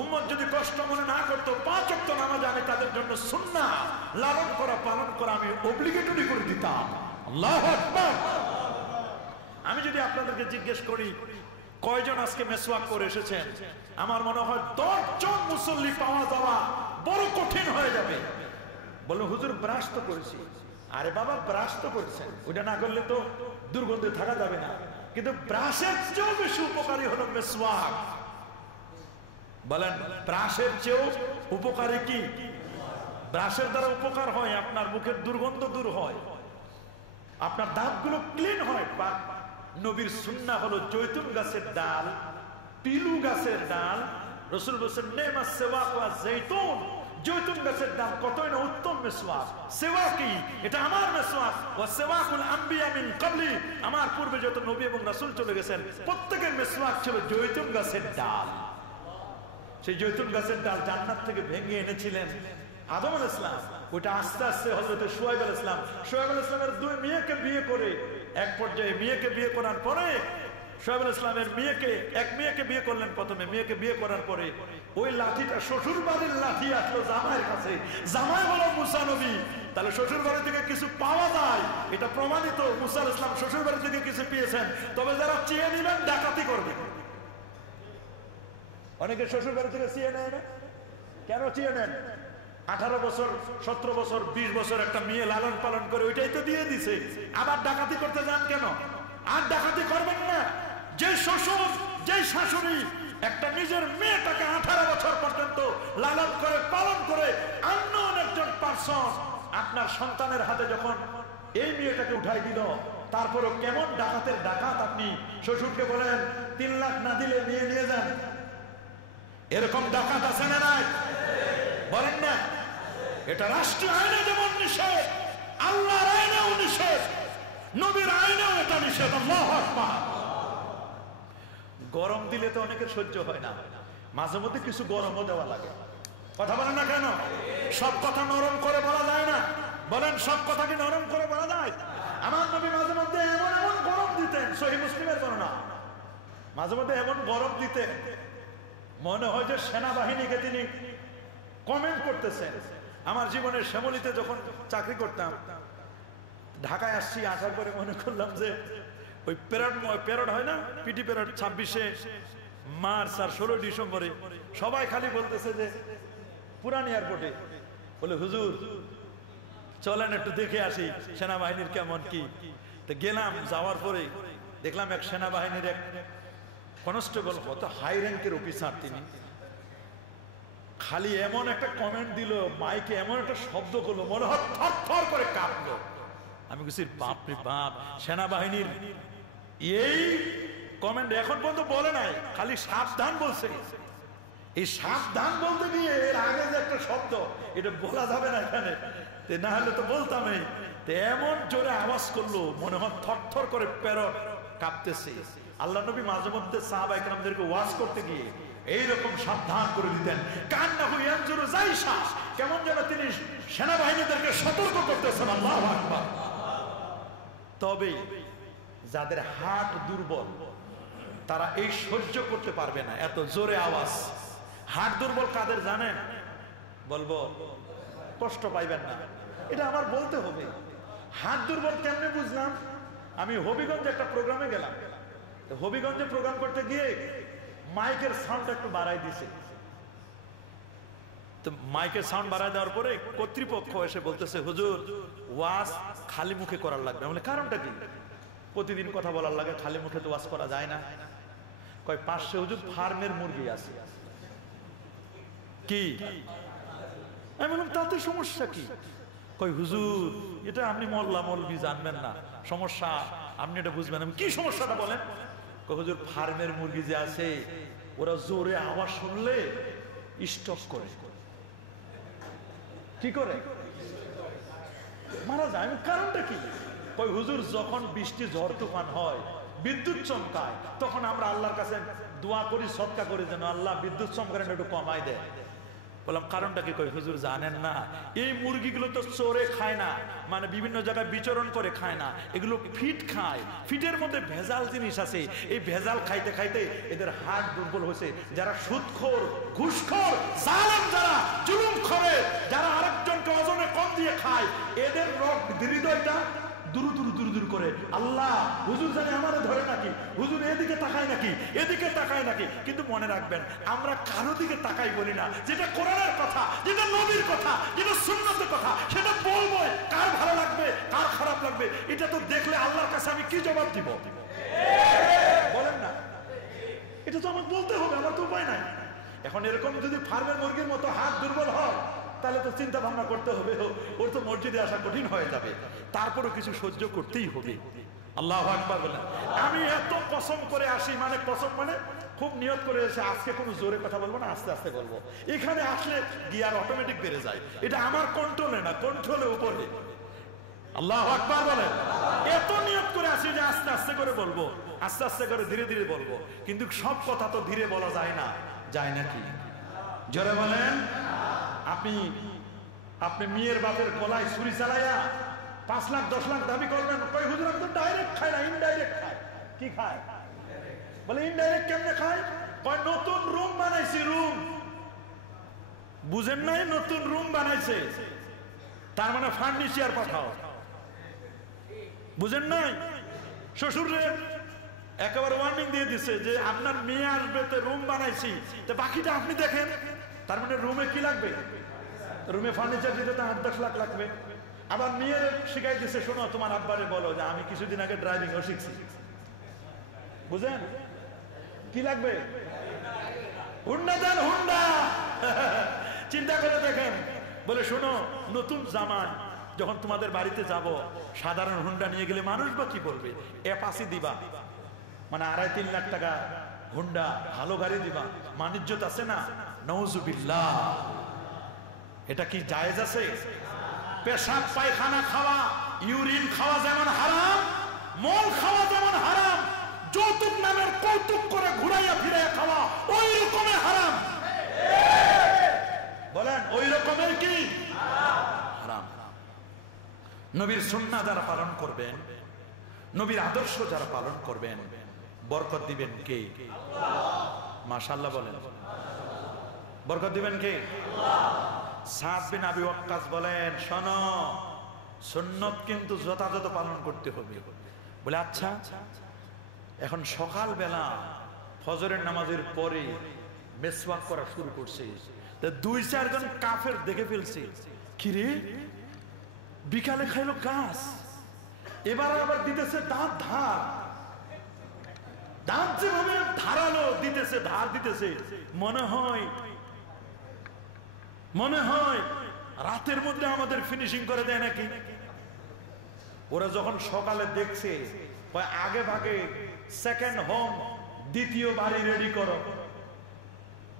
উম্মত যদি কষ্ট মনে না করতো 5 ওয়াক্ত নামাজ আমি তাদের জন্য সুন্নাহ লালন করা পালন করা আমি অব্লিগেটরি করে দিতাম। আল্লাহু আকবার। আমি যদি আপনাদেরকে জিজ্ঞেস করি কয়জন আজকে মেসওয়াক করে এসেছেন, আমার মনে হয় 10 জন মুসল্লি পাওয়া যাওয়া বড় কঠিন হয়ে যাবে। বললো হুজুর ব্রাশ তো করেছি। আরে বাবা, ব্রাশ তো করেছেন, ওটা না করলে তো দুর্গন্ধে থাকা যাবে না। কিন্তু ব্রাশের চেয়েও বেশি উপকারী হলো মেসওয়াক। বলেন, ব্রাশের চেয়েও উপকারী কি? ব্রাশের দ্বারা উপকার হয়, আপনার মুখের দুর্গন্ধ দূর হয়, আপনার দাঁতগুলো ক্লিন হয়। নবীর সুন্নাহ হলো জৈতুন গাছের ডাল, পিলু গাছের ডাল। রাসূল বলেছেন, নেমাস সিওয়াক ওয়া যাইতুন, জৈতুন গাছের ডাল কতই না উত্তম মেসওয়াক। সিওয়াকি, এটা আমার মেসওয়াক। ওয়া সিওয়াকুল আম্বিয়া মিন ক্বাবলি, আমার পূর্বে যত নবী এবং রাসূল চলে গেছেন প্রত্যেকের মেসওয়াক ছিল জৈতুন গাছের ডাল। সেই জৈতুন গাছের ডাল জান্নাত থেকে ভেঙে এনেছিলেন আদম আলাইহিস সালাম। ওটা আস্তে আস্তে হযরত শুআয়ব আলাইহিস সালাম, শুআয়ব আলাইহিস সালামের 2 মেয়েকে বিয়ে করে, এক পর্যায়ে মেয়েকে বিয়ে করার পরে শুআয়ব আলাইহিস সালামের এক মেয়েকে বিয়ে করলেন। প্রথমে মেয়েকে বিয়ে করার পরে ওই লাঠিটা শ্বশুর বাড়ির লাঠি আসলো জামাইয়ের কাছে। জামাই হলো মুসা নবী। তাহলে শ্বশুর বাড়ি থেকে কিছু পাওয়া যায়, এটা প্রমাণিত। মুসা আলাইহিস সালাম শ্বশুর বাড়ি থেকে কিছু পেয়েছেন, তবে যারা চেয়ে নিবেন ডাকাতি করবে। অনেকে শ্বশুর বাড়ি থেকে চেয়ে নেয় না। কেন চেয়ে নেন? 18 বছর 17 বছর 20 বছর একটা মেয়ে লালন পালন করে ওইটাই তো দিয়ে দিছে, আবার ডাকাতি করতে যান কেন? আর ডাকাতি করবেন না। যে শ্বশুর যে শাশুড়ি একটা নিজের মেয়েটাকে 18 বছর পর্যন্ত লালন করে পালন করে আননোন একজন পারসন আপনার সন্তানের হাতে যখন এই মেয়েটাকে উঠাই দিল, তারপরও কেমন ডাকাতের ডাকাত আপনি শ্বশুরকে বলেন 3 লাখ না দিলে মেয়ে নিয়ে যান। এরকম ডাকাত আছে না নাই? বলেন না। এটা রাষ্ট্রীয় আইনে যেমন নিষেধ, আল্লাহর আইনেও নিষেধ, নবীর আইনেও এটা নিষেধ। আল্লাহু আকবার। গরম দিলে তো অনেকের সহ্য হয় না, মাঝে মধ্যে কিছু গরমও দেওয়া লাগে। কথা বলেন না কেন? সব কথা নরম করে বলা যায় না। বলেন, সব কথা কি নরম করে বলা যায়? আমার নবী মাঝে মধ্যে এমন এমন গরম দিতেন, সহিহ মুসলিমের বর্ণনা, মাঝে মধ্যে এমন গরম দিতেন মনে হয় যে সেনাবাহিনীকে তিনি কমেন্ট করতেছেন। আমার জীবনের শ্যামলীতে যখন চাকরি করতাম, ঢাকায় আসছি, আসার পরে মনে করলাম যে ওই প্যারড হয় না, পিটি প্যারড 26শে মার্চ আর 16 ডিসেম্বরে সবাই খালি বলতেছে যে পুরান এয়ারপোর্টে, বলে হুজুর চলেন একটু দেখে আসি সেনাবাহিনীর কেমন কি। তো গেলাম, যাওয়ার পরে দেখলাম এক সেনাবাহিনীর এক কনস্টেবল, কত হাই র্যাঙ্কের অফিসার, তিনি খালি এমন একটা কমেন্ট দিল, মাইকে এমন একটা শব্দ করলো, মনে হয় থরথর করে কাঁপলো। আমি বলছি বাপ রে বাপ, সেনাবাহিনীর এই কমেন্ট এখন পর্যন্ত বলে নাই, খালি সাবধান বলছে। এই সাবধান বলতে গিয়ে এর আগে যে একটা শব্দ, এটা বলা যাবে না এখানে, না হলে তো বলতামই। এমন জোরে আওয়াজ করলো, মনে হয় থরথর করে প্যারট কাঁপতেছে। আল্লাহ নবী মাঝে মধ্যে সাহাবায়ে কেরামদেরকে ওয়াজ করতে গিয়ে এইরকম সাবধান করে দিতেন, কান্নাহু ইয়ানজুরু জাইশা, কেমন যেন তিনি সেনাবাহিনীদেরকে সতর্ক করতেছেন। আল্লাহু আকবার। তবে যাদের হার্ট দুর্বল তারা এই সহ্য করতে পারবে না এত জোরে আওয়াজ। হার্ট দুর্বল কাদের জানেন? বলবো, কষ্ট পাইবেন না, এটা আমার বলতে হবে। হার্ট দুর্বল কেমনে বুঝলাম? আমি হবিগঞ্জে একটা প্রোগ্রামে গেলাম। হবিগঞ্জে প্রোগ্রাম করতে গিয়ে মাইকের সাউন্ড একটু বাড়াই দিছে। তো মাইকের সাউন্ড বাড়াই দেওয়ার পরে কর্তৃপক্ষ এসে বলতেছে, হুজুর ওয়াজ খালি মুখে করার লাগবে। বলে কারণটা কি? প্রতিদিন কথা বলার লাগে, খালি মুখে তো ওয়াজ করা যায় না। কয় 500 হুজুর ফার্মের মুরগি আছে। কি? আমি বললাম তাতে সমস্যা কি? কয় হুজুর এটা আপনি মোল্লা মৌলবি জানবেন না, সমস্যা আপনি এটা বুঝবেন। আমি কি সমস্যাটা বলেন? কয় হুজুর ফার্মের মুরগি যে আছে ওরা জোরে আওয়াজ শুনলে স্টপ করে। কি করে? মারা যায়। কারণটা কি? কয় হুজুর যখন বৃষ্টি ঝড় তুফান হয়, বিদ্যুৎ চমকায়, তখন আমরা আল্লাহর কাছে দোয়া করি, সদকা করি যেন আল্লাহ বিদ্যুৎ চমকানো একটু কমাই দেয়। বললাম কারণটা কি? কই হুজুর জানেন না, এই মুরগিগুলো তো চোরে খায় না, মানে বিভিন্ন জায়গায় বিচরণ করে খায় না, এগুলো ফিট খায়। ফিটের মধ্যে ভেজাল জিনিস আছে, এই ভেজাল খাইতে খাইতে এদের হার্ট দুর্বল হয়েছে। যারা সুদখোর, ঘুষখোর, জালেম, যারা জুলুম করে, যারা আরেকজনকে ওজনে কম দিয়ে খায়, এদের হৃদয়টা দুরু দুরু দুরু দুরু করে। আল্লাহ হুজুর জানে আমারে ধরে নাকি, হুজুর এদিকে তাকায় নাকি, এদিকে তাকায় নাকি। কিন্তু মনে রাখবেন, আমরা কারো দিকে তাকাই বলি না। যেটা কোরআনের কথা, যেটা নবীর কথা, যেটা সুন্নতের কথা, সেটা বলবো। কার ভালো লাগবে, কার খারাপ লাগবে, এটা তো দেখলে আল্লাহর কাছে আমি কি জবাব দিব? বলেন না, এটা তো আমাকে বলতে হবে, আমার তো উপায় নাই। এখন এরকম যদি ফার্মের মুরগির মতো হাত দুর্বল হয়, তাহলে তো চিন্তা ভাবনা করতে হবে, ওর তো মসজিদে আসা কঠিন হয়ে যাবে। তারপরও কিছু সহ্য করতেই হবে। আল্লাহু আকবার বলেন। আমি এত কসম করে আসি, মানে কসম মানে খুব নিয়ত করে এসে আজকে কোনো জোরে কথা বলবো না, আস্তে আস্তে বলবো। এখানে আসলে গিয়ার অটোমেটিক বেড়ে যায়। এটা আমার কন্ট্রোলে না, কন্ট্রোলে উপরে। আল্লাহু আকবার বলেন। এত নিয়ত করে আসি যে আস্তে আস্তে করে বলবো, আস্তে আস্তে করে ধীরে ধীরে বলবো। কিন্তু সব কথা তো ধীরে বলা যায় না, যায় নাকি? জোরে বলেন। আপনি মেয়ের বাপের গলায় ছুরি চালাইয়া 5 লাখ 10 লাখ দাবি করবেন। কই হুজুর আমি তো ডাইরেক্ট খাই না, ইনডাইরেক্ট খাই। কি খায়? বলে ইনডাইরেক্ট কেমনে খায়? কয় নতুন রুম বানাইছি, রুম। বুঝেন নাই? নতুন রুম বানাইছে, তার মানে ফার্নিচার পাঠাও। বুঝেন নাই? শ্বশুরে একেবারে ওয়ার্নিং দিয়ে দিছে যে আপনার মেয়ে আসবে, তো রুম বানাইছি, তো বাকিটা আপনি দেখেন। তার মানে রুমে কি লাগবে? রুমে ফার্নিচার দিতে তো 8-10 লাখ লাগবে। আবার মেয়ের শিখাই দিছে, শোনো তোমার আব্বারে বলো যে আমি কিছুদিন আগে ড্রাইভিং ও শিখছি। বুঝেন কি লাগবে? হুন্ডা দেন, হুন্ডা। চিন্তা করে দেখেন। বলে শোনো, নতুন জামাই যখন তোমাদের বাড়িতে যাব, সাধারণ হুন্ডা নিয়ে গেলে মানুষ বা কি বলবে? অ্যাপাচি দিবা, মানে 2.5-3 লাখ টাকা হুন্ডা, ভালো গাড়ি দিবা, মানিজ্যত আছে না? নাউজুবিল্লাহ। এটা কি জায়েজ আছে? পেশাব পায়খানা খাওয়া, ইউরিন খাওয়া যেমন হারাম, মল খাওয়া যেমন হারাম, যৌতুক নামের কৌতুক করে ঘুরাইয়া ফিরাইয়া খাওয়া ওই রকমের হারাম। বলেন ওই রকমের কি হারাম? নবীর সুন্নাহ যারা পালন করবেন, নবীর আদর্শ যারা পালন করবেন, বরকত দিবেন কে? মাশাআল্লাহ বলেন। বরকত দিবেন কে? সাদ বিন আবি ওয়াক্কাস বলেন, শোনো, সুন্নত কিন্তু যথাযথ পালন করতে হবে। বলে আচ্ছা, এখন সকাল বেলা ফজরের নামাজের পরে মেসওয়াক করা শুরু করছে, 2-4 জন কাফের দেখে ফেলছে, কিরে বিকালে খাইলো গাছ, এবার আবার দিতেছে দাঁত ধার, দাঁত যেভাবে ধারালো দিতেছে, ধার দিতেছে, মনে হয় রাতের মধ্যে আমাদের ফিনিশিং করে দেয় নাকি। ওরা যখন সকালে দেখছে, আগে ভাগে সেকেন্ড হোম, দ্বিতীয় বাড়ি রেডি করো।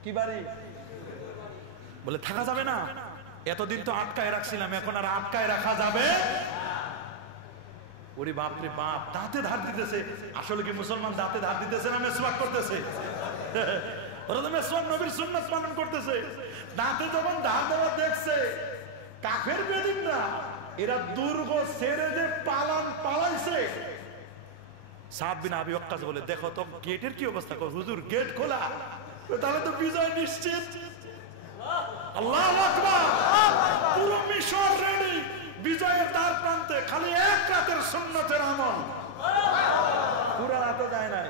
কি বাড়ি? বলে থাকা যাবে না, এতদিন তো আটকায় রাখছিলাম, এখন আর আটকায় রাখা যাবে। ওরে বাপ রে বাপ, দাঁতে ধার দিতেছে। আসলে কি মুসলমান দাঁতে ধার দিতেছে না মেসওয়াক করতেছে? ওরা তো মেসওয়াক নবীর সুন্নাত পালন করতেছে। দাঁতে যখন ধার দেওয়া দেখছে কাফের বেদিনরা, এরা দুর্গ ছেড়ে যে পালাইছে। সাদ বিন আবি ওয়াক্কাস বলে, দেখো তো গেটের কি অবস্থা? হুজুর গেট খোলা, তাহলে তো বিজয় নিশ্চিত। আল্লাহু আকবার, পুরো মিশর রেডি বিজয়ের দ্বার প্রান্তে। খালি এক রাতের সুন্নতের আমল, পুরা রাতে যায় না।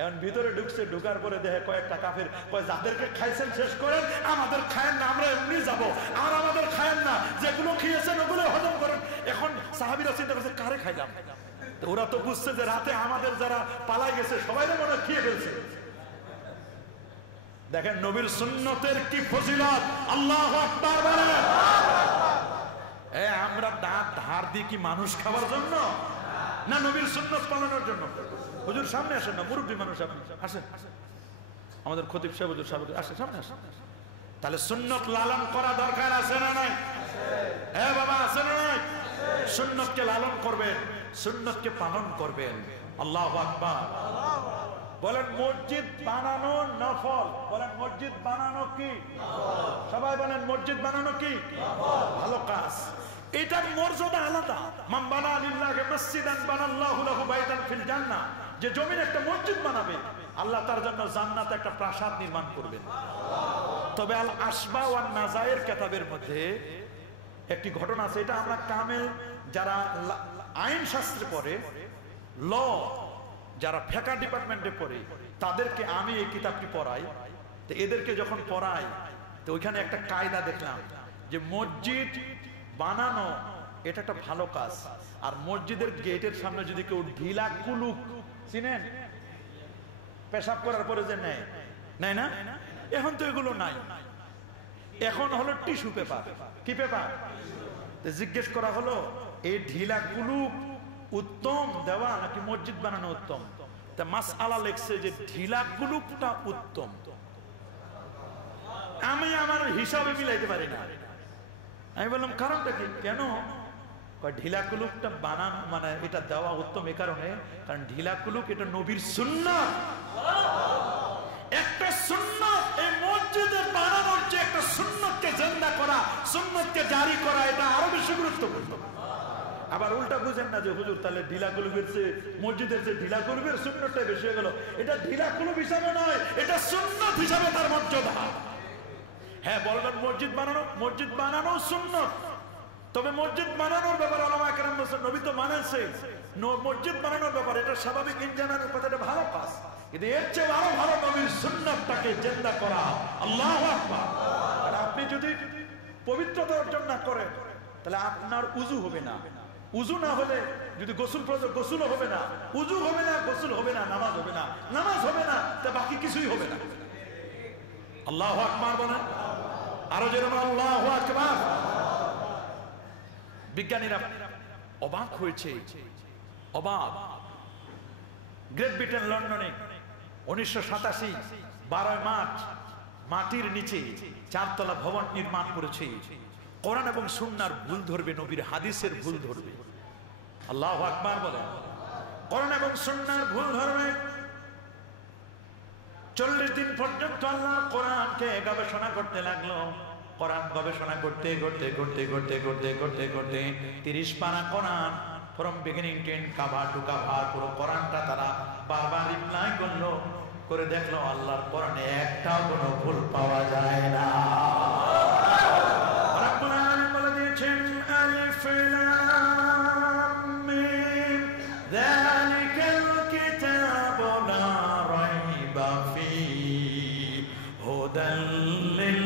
এখন ভিতরে ঢুকছে, ঢুকার পরে দেখে কয়েকটা কাফের কয়, যাদেরকে খাইছেন শেষ করেন, আমাদের খায়েন না, আমরা এমনি যাবো, আর আমাদের খায়েন না, যেগুলো খেয়েছেন ওগুলো হজম করেন। এখন সাহাবীরা চিন্তা করছে কারে খাইলাম? ওরা তো বুঝছে যে রাতে আমাদের যারা পালাই গেছে সবাই মনে খেয়ে ফেলছে। দেখেন নবীর সুন্নতের কি ফজিলত, আল্লাহু আকবার বলেন। আমরা দাঁত ধার দিই কি মানুষ খাওয়ার জন্য না নবীর সুন্নত পালনের জন্য? হুজুর সামনে আসেন না, মুরব্বী মানুষ আপনি, আসেন। আমাদের খতিব সাহেব হুজুর সাহেব আসেন, সামনে আসেন। তাহলে সুন্নত লালন করা দরকার আছে না নাই? হ্যাঁ বাবা, আছে না নাই? সুন্নতকে লালন করবেন, সুন্নতকে পালন করবেন। আল্লাহু আকবার বলেন। মসজিদ বানানো নফল, বলেন মসজিদ বানানো কি? সবাই বলেন মসজিদ বানানো কি? ভালো কাজ। এটার মর্যাদা আলাদা। মান বানা লিল্লাহি মাসজিদান বানাল্লাহু লাহু বাইতান ফিল জান্নাহ। যে জমিনে একটা মসজিদ বানাবে, আল্লাহ তার জন্য জান্নাতে একটা প্রাসাদ নির্মাণ করবেন। তবে আল আসবা ওয়ান নাজায়ের কিতাবের মধ্যে একটি ঘটনা আছে। এটা আমরা কামেল যারা আইন শাস্ত্রে পড়ে, ল যারা ফেকা ডিপার্টমেন্টে পড়ে, তাদেরকে আমি এই কিতাবটি পড়াই। তো এদেরকে যখন পড়াই, তো ওইখানে একটা কায়দা দেখলাম যে মসজিদ বানানো এটা একটা ভালো কাজ। আর মসজিদের গেটের সামনে যদি কেউ ঢিলা কুলুক, চিনেন পেশাব করার পরে যে নেয় না, এখন তো এগুলো নাই। এখন হলো টিস্যু পেপার। কি পেপার? জিজ্ঞেস করা হলো এই ঢিলা কুলুক উত্তম দেওয়া নাকি মসজিদ বানানো উত্তম? তা মাসআলা লেখছে যে ঢিলা কুলুকটা উত্তম। আমি আমার হিসাবে মিলাইতে পারি না। আমি বললাম কারণটা কি? কেন? ঢিলা কুলুকটা বানানো মানে এটা দেওয়া উত্তম এই কারণে, কারণ ঢিলা কুলুক এটা নবীর সুন্নাত। একটা সুন্নাত, এই মসজিদে বানানোর যে একটা সুন্নতকে জিন্দা করা, সুন্নতকে জারি করা, এটা আরো বেশি গুরুত্বপূর্ণ। আবার উল্টা বুঝেন না যে হুজুর তাহলে ঢিলা কুলুবের চেয়ে মসজিদের যে ঢিলা কুলুবের সুন্নতটা বেশি হয়ে গেল। এটা ঢিলা কুলুব হিসাবে নয়, এটা সুন্নত হিসাবে তার মর্যাদা। হ্যাঁ বলবেন মসজিদ বানানো সুন্নত, তবে মসজিদ বানানোর ব্যাপারে ওলামায়ে কেরাম বলেছেন নবী তো মানেছে। মসজিদ বানানোর ব্যাপারে এটা স্বাভাবিক ইনজানের কথা, এটা ভালো কাজ। কিন্তু এর চেয়ে আরো ভালো নবীর সুন্নতটাকে জিন্দা করা। আল্লাহু আকবার। আর আপনি যদি পবিত্রতা অর্জন না করেন তাহলে আপনার উযু হবে না। উযু না হলে যদি গোসল প্রয়োজন, গোসলও হবে না। উযু হবে না, গোসল হবে না, নামাজ হবে না। নামাজ হবে না, তা বাকি কিছুই হবে না। আল্লাহু আকবার বলেন। আরো যেরকম আল্লাহু আকবার। বিজ্ঞানীরা অবাক হয়েছে, অবাক। গ্রেট ব্রিটেন লন্ডনে 1987 12 মার্চ মাটির নিচে 4 তলা ভবন নির্মাণ করেছে। কোরআন এবং সুন্নাহর ভুল ধরবে, নবীর হাদিসের ভুল ধরবে। আল্লাহু আকবার বলেন। কোরআন এবং সুন্নাহর ভুল ধরবে। 40 দিন পর্যন্ত আল্লাহর কোরআনকে গবেষণা করতে লাগলো। কোরআন গবেষণা করতে 30 পারা Quran, from beginning to end, cover to cover, পুরো কোরআনটা তারা বারবার রিপ্লাই করলো, করে দেখলো আল্লাহর কোরআনে একটাও কোনো ভুল পাওয়া যায় না। রব্বুল আলামিন বলে দিয়েছেন আলিফ লাম মিম যালিকাল কিতাবু লা রাইবা ফীহি হুদাল লিল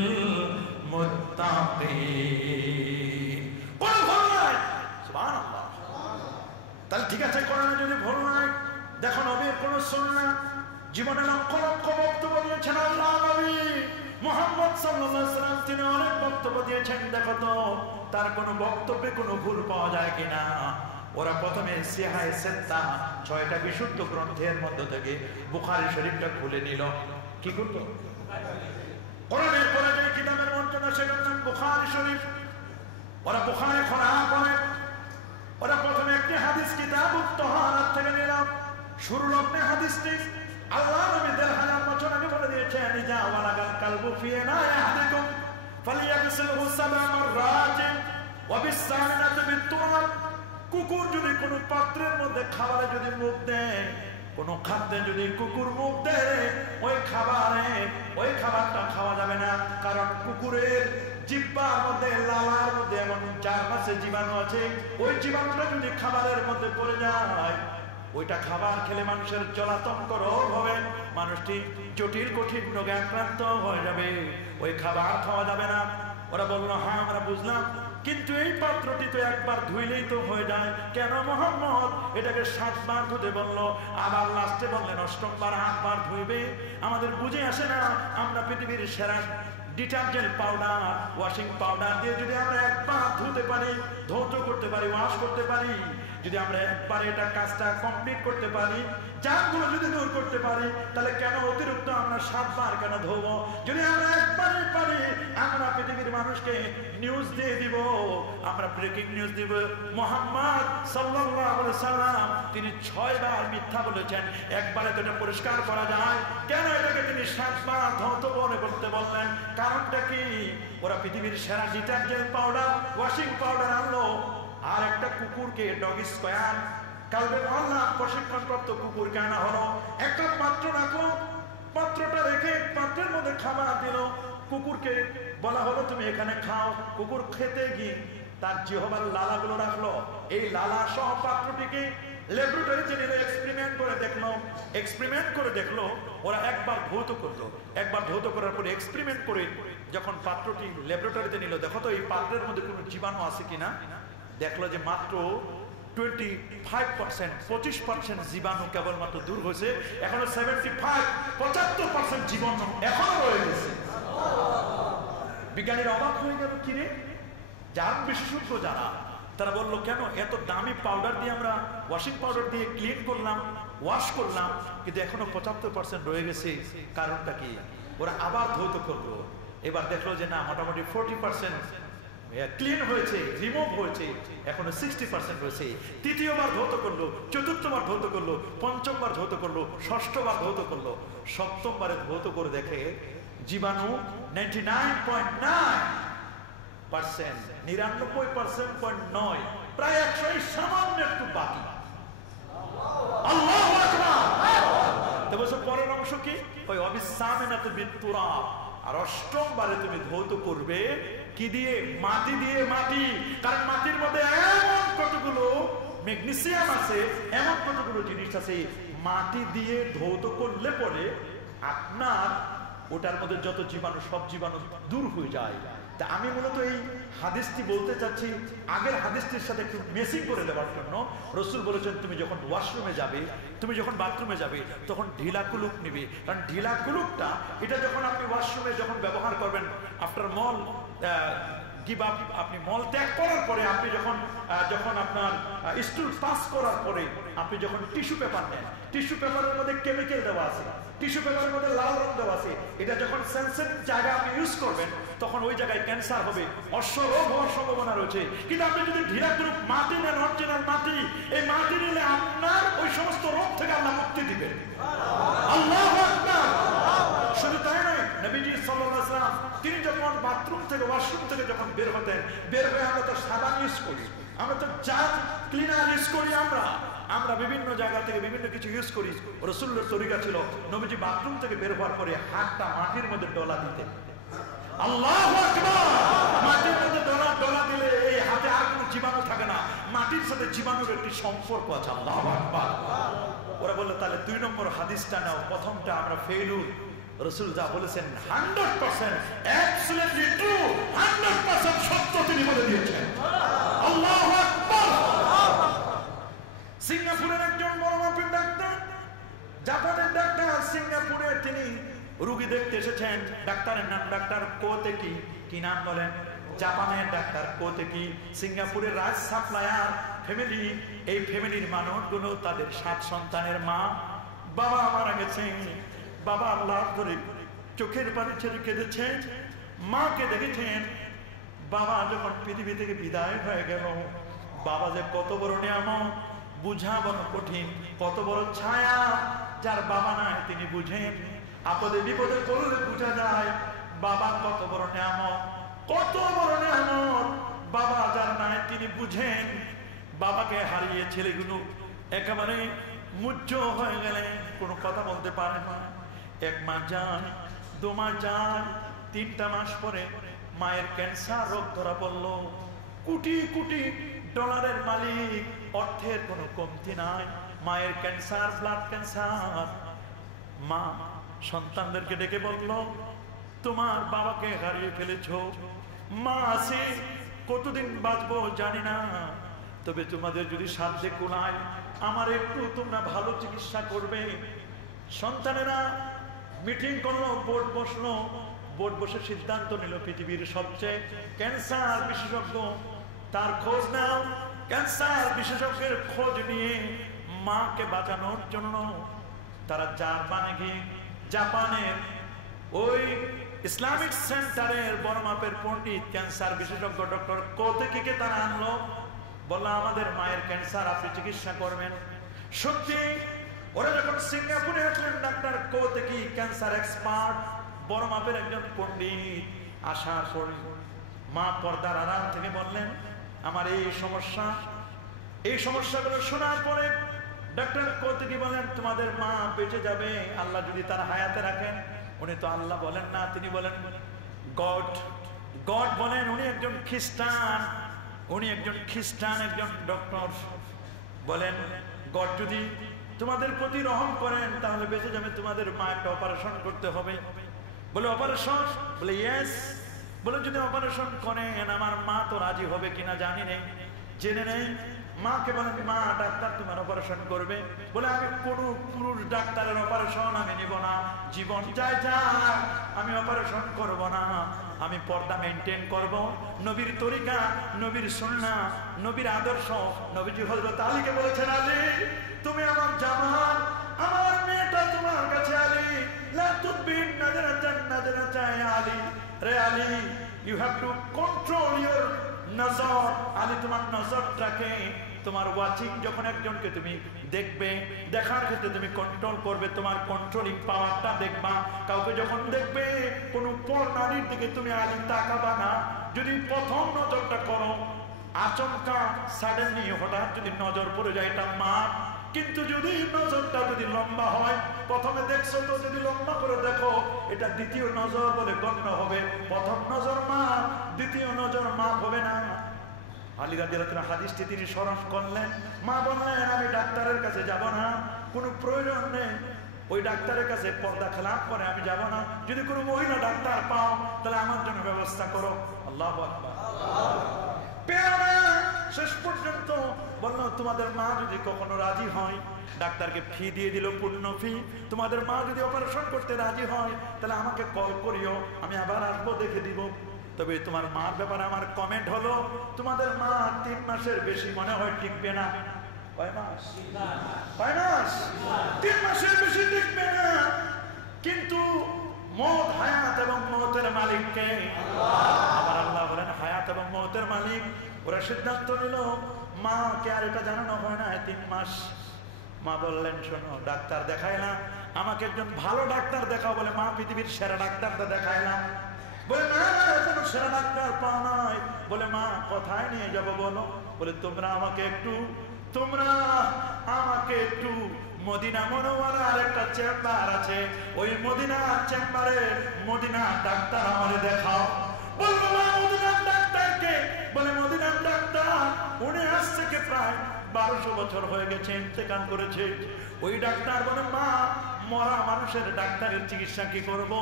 মুত্তাকিন। কোন ভুল নাই? সুবহানাল্লাহ। তাহলে ঠিক আছে, কোরআনে যদি ভুল নাই, দেখো নবীর কোন সুন্নাহ জীবনে লক্ষ লক্ষ বক্তব্য দিয়েছেন আল্লাহ নবী মুহাম্মদ সাল্লাল্লাহু আলাইহি ওয়াসাল্লাম, তিনি অনেক বক্তব্য দিয়েছেন। দেখো তো তার কোন বক্তব্যে কোনো ভুল পাওয়া যায় কিনা। ওরা প্রথমে সিহায়ে সিত্তা 6টা বিশুদ্ধ গ্রন্থের মধ্য থেকে বুখারী শরীফটা খুলে নিল। কি করতো? কোরআনের পরে যে কিতাবের মর্যাদা সেটার নাম বুখারী শরীফ। ওরা বুখারী কোরআন পড়ে। ওরা প্রথমে একটি হাদিস কিতাব শুরু লগ্নে হাদিসটি আল্লাহ নবী ১৫০০ বছর আগে বলে দিয়েছেন, ইজা ওয়ালাগাল কালবু ফি ইনাই আহাদিকুম ফালিয়াগসিলহু সাবআ মাররাতিন ওয়া বিসসামিনাতি বিতুরাব। কুকুর যদি কোনো পাত্রের মধ্যে খাবারে যদি মুখ দেয়, কোন খাদ্যে যদি কুকুর মুখ দেয়, ওই খাবারটা খাওয়া যাবে না। কারণ কুকুরের জিহ্বার মধ্যে, লালার মধ্যে এমন 4 মাসে জীবাণু আছে, ওই জীবাণুটা যদি খাবারের মধ্যে পড়ে যায়, ওইটা খাবার খেলে মানুষের জলাতঙ্ক রোগ হবে, মানুষটি জটিল কঠিন রোগে আক্রান্ত হয়ে যাবে, ওই খাবার খাওয়া যাবে না। ওরা বললো, হ্যাঁ আমরা বুঝলাম, কিন্তু এই পাত্রটি তো একবার ধুইলেই তো হয়ে যায়, কেন মুহাম্মদ এটাকে 7 বার ধুতে বললো? আবার লাস্টে বললেন 8ম বার 8 বার ধুইবে। আমাদের বুঝে আসে না, আমরা পৃথিবীর সেরা ডিটারজেন্ট পাউডার, ওয়াশিং পাউডার দিয়ে যদি আমরা একবার ধুতে পারি, ধৌত করতে পারি, ওয়াশ করতে পারি, যদি আমরা একবার এটা কাজটা কমপ্লিট করতে পারি, জারগুলো যদি দূর করতে পারি, তাহলে কেন অতিরিক্ত আমরা 7 বার কেন ধোবো? যদি আমরা একবারই পারি, আমরা পৃথিবীর মানুষকে নিউজ দিয়ে দিব, আমরা ব্রেকিং নিউজ দিব, মুহাম্মদ সাল্লাল্লাহু আলাইহি সাল্লাম তিনি 6 বার মিথ্যা বলেছেন, একবারে তো এটা পরিষ্কার করা যায়, কেন এটাকে তিনি 7 বার ধৌত মনে করতে বললেন? কারণটা কি? ওরা পৃথিবীর সেরা ডিটারজেন্ট পাউডার, ওয়াশিং পাউডার আনলো, আর একটা কুকুরকে ডগি স্কোয়ার কালবে আল্লাহ প্রশিক্ষণপ্রাপ্ত কুকুরকে আনা হলো, একটা পাত্র রাখলো, পাত্রটা রেখে পাত্রের মধ্যে খাবার দিল, কুকুরকে বলা হলো তুমি এখানে খাও। কুকুর খেতে গিয়ে তার জিহ্বার লালাগুলো রাখলো, এই লালা সহ পাত্রটিকে ল্যাবরেটরিতে নিল, এক্সপেরিমেন্ট করে দেখলো, ওরা একবার ধৌত করলো, একবার ধৌত করার পরে এক্সপেরিমেন্ট করে যখন পাত্রটি ল্যাবরেটরিতে নিল, দেখো তো এই পাত্রের মধ্যে কোনো জীবাণু আছে কিনা, দেখলো যে মাত্র 25% জীবাণু কেবলমাত্র দূর হয়েছে, এখনো 75% জীবাণু এখনো রয়ে গেছে। বিজ্ঞানীরা অবাক হয়ে গেল, কিরে যার বিশেষজ্ঞ যারা, তারা বললো কেন এত দামি পাউডার দিয়ে আমরা ওয়াশিং পাউডার দিয়ে ক্লিন করলাম, ওয়াশ করলাম, কিন্তু এখনো 75% রয়ে গেছে, কারণটা কি? ওরা আবার ধৌত করলো, এবার দেখলো যে না, মোটামুটি 40% ক্লিন হয়েছে, রিমুভ হয়েছে, এখনো 60% রয়েছে। তৃতীয়বার ধৌত করলো, চতুর্থবার ধৌত করলো, পঞ্চমবার ধৌত করলো, ষষ্ঠবার ধৌত করলো, সপ্তমবারে ধৌত করে দেখে জীবাণু 99.9%, 99.9, প্রায় 100 সামান্য একটু বাকি। আল্লাহু আকবার। তো বলছে পরের অংশ কি? ওই অবিসামিনাতু বিতুরাব, আর 8ম বারে তুমি ধৌত করবে কি দিয়ে? মাটি দিয়ে। মাটি, কারণ মাটির মধ্যে এমন কতগুলো ম্যাগনেসিয়াম আছে, এমন কতগুলো জিনিস আছে, মাটি দিয়ে ধৌত করলে পরে আপনার ওটার মধ্যে যত জীবাণু, সব জীবাণু দূর হয়ে যায়। তা আমি মূলত এই হাদিসটি বলতে চাচ্ছি, আগের হাদিসটির সাথে একটু মেসিং করে দেওয়ার জন্য। রাসূল বলেছেন তুমি যখন ওয়াশরুমে যাবে, তুমি যখন বাথরুমে যাবে, তখন ঢিলা কুলুপ নিবে, কারণ ঢিলা কুলুপটা এটা যখন আপনি ওয়াশরুমে যখন ব্যবহার করবেন, আফটার মল আপনি মল ত্যাগ করার পরে, আপনি যখন আপনার স্টুল পাস করার পরে আপনি যখন টিস্যু পেপার নেন, টিস্যু পেপারের মধ্যে কেমিক্যাল দেওয়া আছে, টিস্যু পেপারের মধ্যে লাল রং দেওয়া আছে, এটা যখন সেন্সিটিভ জায়গায় আপনি ইউজ করবেন, তখন ওই জায়গায় ক্যান্সার হবে, অশ্বরোগ হওয়ার সম্ভাবনা রয়েছে। কিন্তু আপনি যদি ঢিলা গ্রুপ মাটি নেন, অরিজিনাল মাটি, এই মাটি নিলে আপনার ওই সমস্ত রোগ থেকে আল্লাহ মুক্তি দিবেন। আল্লাহু আকবার। শুধু তাই নয়, নবীজি সাল্লাল্লাহু আলাইহি ওয়াসাল্লাম তিনি যখন বাথরুম থেকে, ওয়াশরুম থেকে যখন বের হতেন, বের হয়ে আমরা তো সাবান ইউজ করি, আমরা তো জার ক্লিনার ইউজ করি, আমরা বিভিন্ন জায়গা থেকে বিভিন্ন কিছু ইউজ করি। রাসূলের তরিকা ছিল নবীজি বাথরুম থেকে বের হওয়ার পরে হাতটা মাটির মধ্যে ডলা দিতেন। আল্লাহু আকবার। মাটির মধ্যে ডলা দিলে এই হাতে আর কোনো জীবাণু থাকে না, মাটির সাথে জীবাণুর একটি সম্পর্ক আছে। আল্লাহু আকবার। ওরা বললো তাহলে 2 নম্বর হাদিসটা নাও, প্রথমটা আমরা ফেলুর। রাসূল যা বলেছেন 100% অ্যাবসলিউটলি ট্রু, 100% সত্য তিনি বলে দিয়েছেন। আল্লাহু আকবার। সিঙ্গাপুরের একজন বড় মাপের ডাক্তার, জাপানের ডাক্তার, সিঙ্গাপুরে তিনি রোগী দেখতে এসেছেন। ডাক্তারের নাম ডাক্তার কোতেকি। কি নাম বলেন? জাপানের ডাক্তার কোতেকি। সিঙ্গাপুরের রাজ সাপ্লায়ার ফ্যামিলি, এই ফ্যামিলির মানুষগুলো তাদের 7 সন্তানের মা, বাবা মারা গেছেন। বাবা আল্লাহ ধরে চোখের পানি ছেড়ে কেঁদেছেন, মাকে দেখেছেন। বাবা যখন পৃথিবী থেকে বিদায় হয়ে গেল, বাবা যে কত বড় নিয়ামত, বুঝা বড় কঠিন। কত বড় ছায়া, যার বাবা নাই তিনি বুঝেন। আপদে বিপদে পড়লে বুঝা যায় বাবা কত বড় নিয়ামত, কত বড় নিয়ামত। বাবা যার নাই তিনি বুঝেন। বাবাকে হারিয়ে ছেলেগুলো একেবারে মুহ্য হয়ে গেলেন, কোনো কথা বলতে পারে না। 1 মাস যায়, 2 মাস যায়, 3টা মাস পরে মায়ের ক্যান্সার রোগ ধরা পড়ল। কোটি কোটি ডলারের মালিক, অর্থের কোনো কমতি নাই। মায়ের ক্যান্সার, ব্লাড ক্যান্সার। মা সন্তানদেরকে ডেকে বলল, তোমার বাবাকে হারিয়ে ফেলেছো। মা আছে, কতদিন বাঁচবো জানি না, তবে তোমাদের যদি সাধ্যে কোলায় আমার একটু তোমরা ভালো চিকিৎসা করবে। সন্তানেরা মিটিং করলো, বোর্ড বসলো। বোর্ড বসে সিদ্ধান্ত নিল পৃথিবীর সবচেয়ে ক্যান্সার বিশেষজ্ঞ, তার খোঁজ নাও। ক্যান্সার বিশেষজ্ঞের খোঁজ নিয়ে মাকে বাঁচানোর জন্য তারা জাপানে গিয়ে জাপানের ওই ইসলামিক সেন্টারের বড় মাপের পণ্ডিত ক্যান্সার বিশেষজ্ঞ ডক্টর কোতেকিকে তারা আনলো। বললো, আমাদের মায়ের ক্যান্সার আপনি চিকিৎসা করবেন। সত্যি ওরা যখন সিঙ্গাপুরে আসলেন, ডাক্তার কোতেকি ক্যান্সার এক্সপার্ট, বড় মাপের একজন পণ্ডিত, আসার পরে মা পর্দার আড়াল থেকে বললেন, আমার এই সমস্যা, এই সমস্যাগুলো শোনার পরে ডাক্তার কোতেকি বলেন, তোমাদের মা বেঁচে যাবে আল্লাহ যদি তার হায়াতে রাখেন। উনি তো আল্লাহ বলেন না, তিনি বলেন গড। গড বলেন, উনি একজন খ্রিস্টান, উনি একজন খ্রিস্টান, একজন ডক্টর। বলেন, গড যদি তোমাদের প্রতি রহম করেন তাহলে বেঁচে যাবে, তোমাদের মা একটা অপারেশন করতে হবে। বলে অপারেশন? বলে ইয়েস। বলে যদি অপারেশন করেন আমার মা তো রাজি হবে কিনা জানি নেই, জেনে নেই। মাকে বলেন, মা ডাক্তার তোমার অপারেশন করবে। বলে, আমি কোন পুরুষ ডাক্তারের অপারেশন আমি নিব না, জীবন যায় যাক, আমি অপারেশন করব না, আমি পর্দা মেনটেন করব। নবীর তরিকা, নবীর সুন্নাহ, নবীর আদর্শ। নবীজি হযরত আলীকে বলেছেন, আলী তুমি আমার জামাল, আমার মেয়েটা তোমার কাছে। আলী লা তুবিন নাজরাতান নাজরাতা ইয়া আলী, রে Ali you have to control your নজর। আলী তোমার নজরটাকে, তোমার ওয়াচিং, যখন একজনকে তুমি দেখবে, দেখার ক্ষেত্রে তুমি কন্ট্রোল করবে, তোমার কন্ট্রোলিং পাওয়ারটা দেখবা। কাউকে যখন দেখবে কোন পর নারীর দিকে তুমি আলী তাকাবা না। যদি প্রথম নজরটা করো, আচমকা সাডেনলি হঠাৎ যদি নজর পড়ে যায়, এটা মাপ। কিন্তু যদি নজরটা যদি লম্বা হয়, প্রথমে দেখছো তো, যদি লম্বা করে দেখো, এটা দ্বিতীয় নজর বলে গণ্য হবে। প্রথম নজর মাপ, দ্বিতীয় নজর মাপ হবে না। আলী রাদিয়াল্লাহু তাআলা হাদিসটি তিনি স্মরণ করলেন। মা বললেন, আমি ডাক্তারের কাছে যাব না, কোনো প্রয়োজন নেই। ওই ডাক্তারের কাছে পর্দা খেলাপ করে আমি যাব না। যদি কোনো মহিলা ডাক্তার পাও তাহলে আমার জন্য ব্যবস্থা করো। আল্লাহু আকবার। শেষ পর্যন্ত বলল, তোমাদের মা যদি কখনো রাজি হয়, ডাক্তারকে ফি দিয়ে দিল, পূর্ণ ফি। তোমাদের মা যদি অপারেশন করতে রাজি হয় তাহলে আমাকে কল করিও, আমি আবার আসবো, দেখে দিব। তবে তোমার মার ব্যাপারে আমার কমেন্ট হলো, তোমাদের মা 3 মাসের বেশি মনে হয় টিকবে না। কয় মাস? 3 মাসের বেশি টিকবে না। কিন্তু মওত, হায়াত এবং মওতের মালিক কে? আবার আল্লাহ বলেন, হায়াত এবং মওতের মালিক। ওরা সিদ্ধান্ত নিল, মাকে আর এটা জানানো হয় না 3 মাস। মা বললেন, শোনো, ডাক্তার দেখায় না, আমাকে একজন ভালো ডাক্তার দেখাও। বলে, মা পৃথিবীর সেরা ডাক্তারটা দেখায় না। বলে, না কোনো সেরা ডাক্তার পাও নাই। বলে, মা কোথায় নিয়ে যাব বলো? বলে, তোমরা আমাকে একটু মদিনা মুনাওয়ারার একটা চেম্বার আছে, ওই মদিনা চেম্বারে মদিনা ডাক্তার আমারে দেখাও। বলবো, মা মদিনার ডাক্তারকে? বলে, মদিনার ডাক্তার উনি আজ থেকে প্রায় 1200 বছর হয়ে গেছে, ইন্তেকাল করেছে। ওই ডাক্তার বলে, মা মরা মানুষের ডাক্তারের চিকিৎসা কি করব?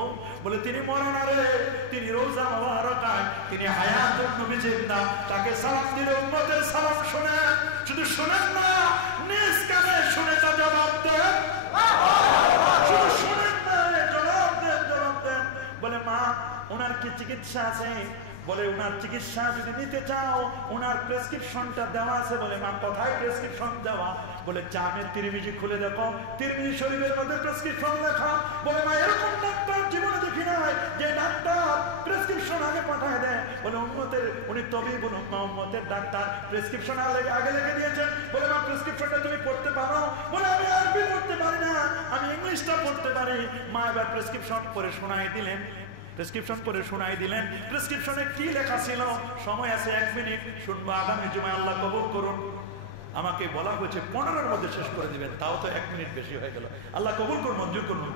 বলে, তিনি মরা না রে, তিনি রোজা মুবারাকায়, তিনি হায়াতুন নবী জিন্দা, তাকে সালাম দিলে উম্মতের সালাম শোনেন। শুধু শোনেন না, নিজ কানে শুনে তা জবাব দেন। শুধু শোনেন না, জবাব দেন। বলে, মা ওনার কি চিকিৎসা আছে? বলে, ওনার চিকিৎসা যদি নিতে চাও, ওনার প্রেসক্রিপশনটা দেওয়া আছে। বলে, মা কোথায় প্রেসক্রিপশন দেওয়া? বলে, জামে তিরমিজি খুলে দেখো, তিরমিজি শরীফের মধ্যে প্রেসক্রিপশন লেখা। বলে, মা এরকম ডাক্তার জীবনে দেখি নাই যে ডাক্তার প্রেসক্রিপশন আগে পাঠায় দেয়, বলে উম্মতের উনি তবিবুন উম্মতের ডাক্তার, প্রেসক্রিপশন আগে লিখে দিয়েছেন। বলে মা প্রেসক্রিপশনটা তুমি পড়তে পারো? বলে আমি আরবি পড়তে পারি না, আমি ইংলিশটা পড়তে পারি। মা এবার প্রেসক্রিপশন পড়ে শোনাই দিলেন, প্রেসক্রিপশন পড়ে শোনাই দিলেন। প্রেসক্রিপশনে কি লেখা ছিল? সময় আছে 1 মিনিট, শুনবো আগামী জুমায়, আল্লাহ কবুল করুন। আমাকে বলা হয়েছে 15-এর মধ্যে শেষ করে দিবেন, তাও তো 1 মিনিট বেশি হয়ে গেল। আল্লাহ কবুল করুন, মঞ্জুর করুন।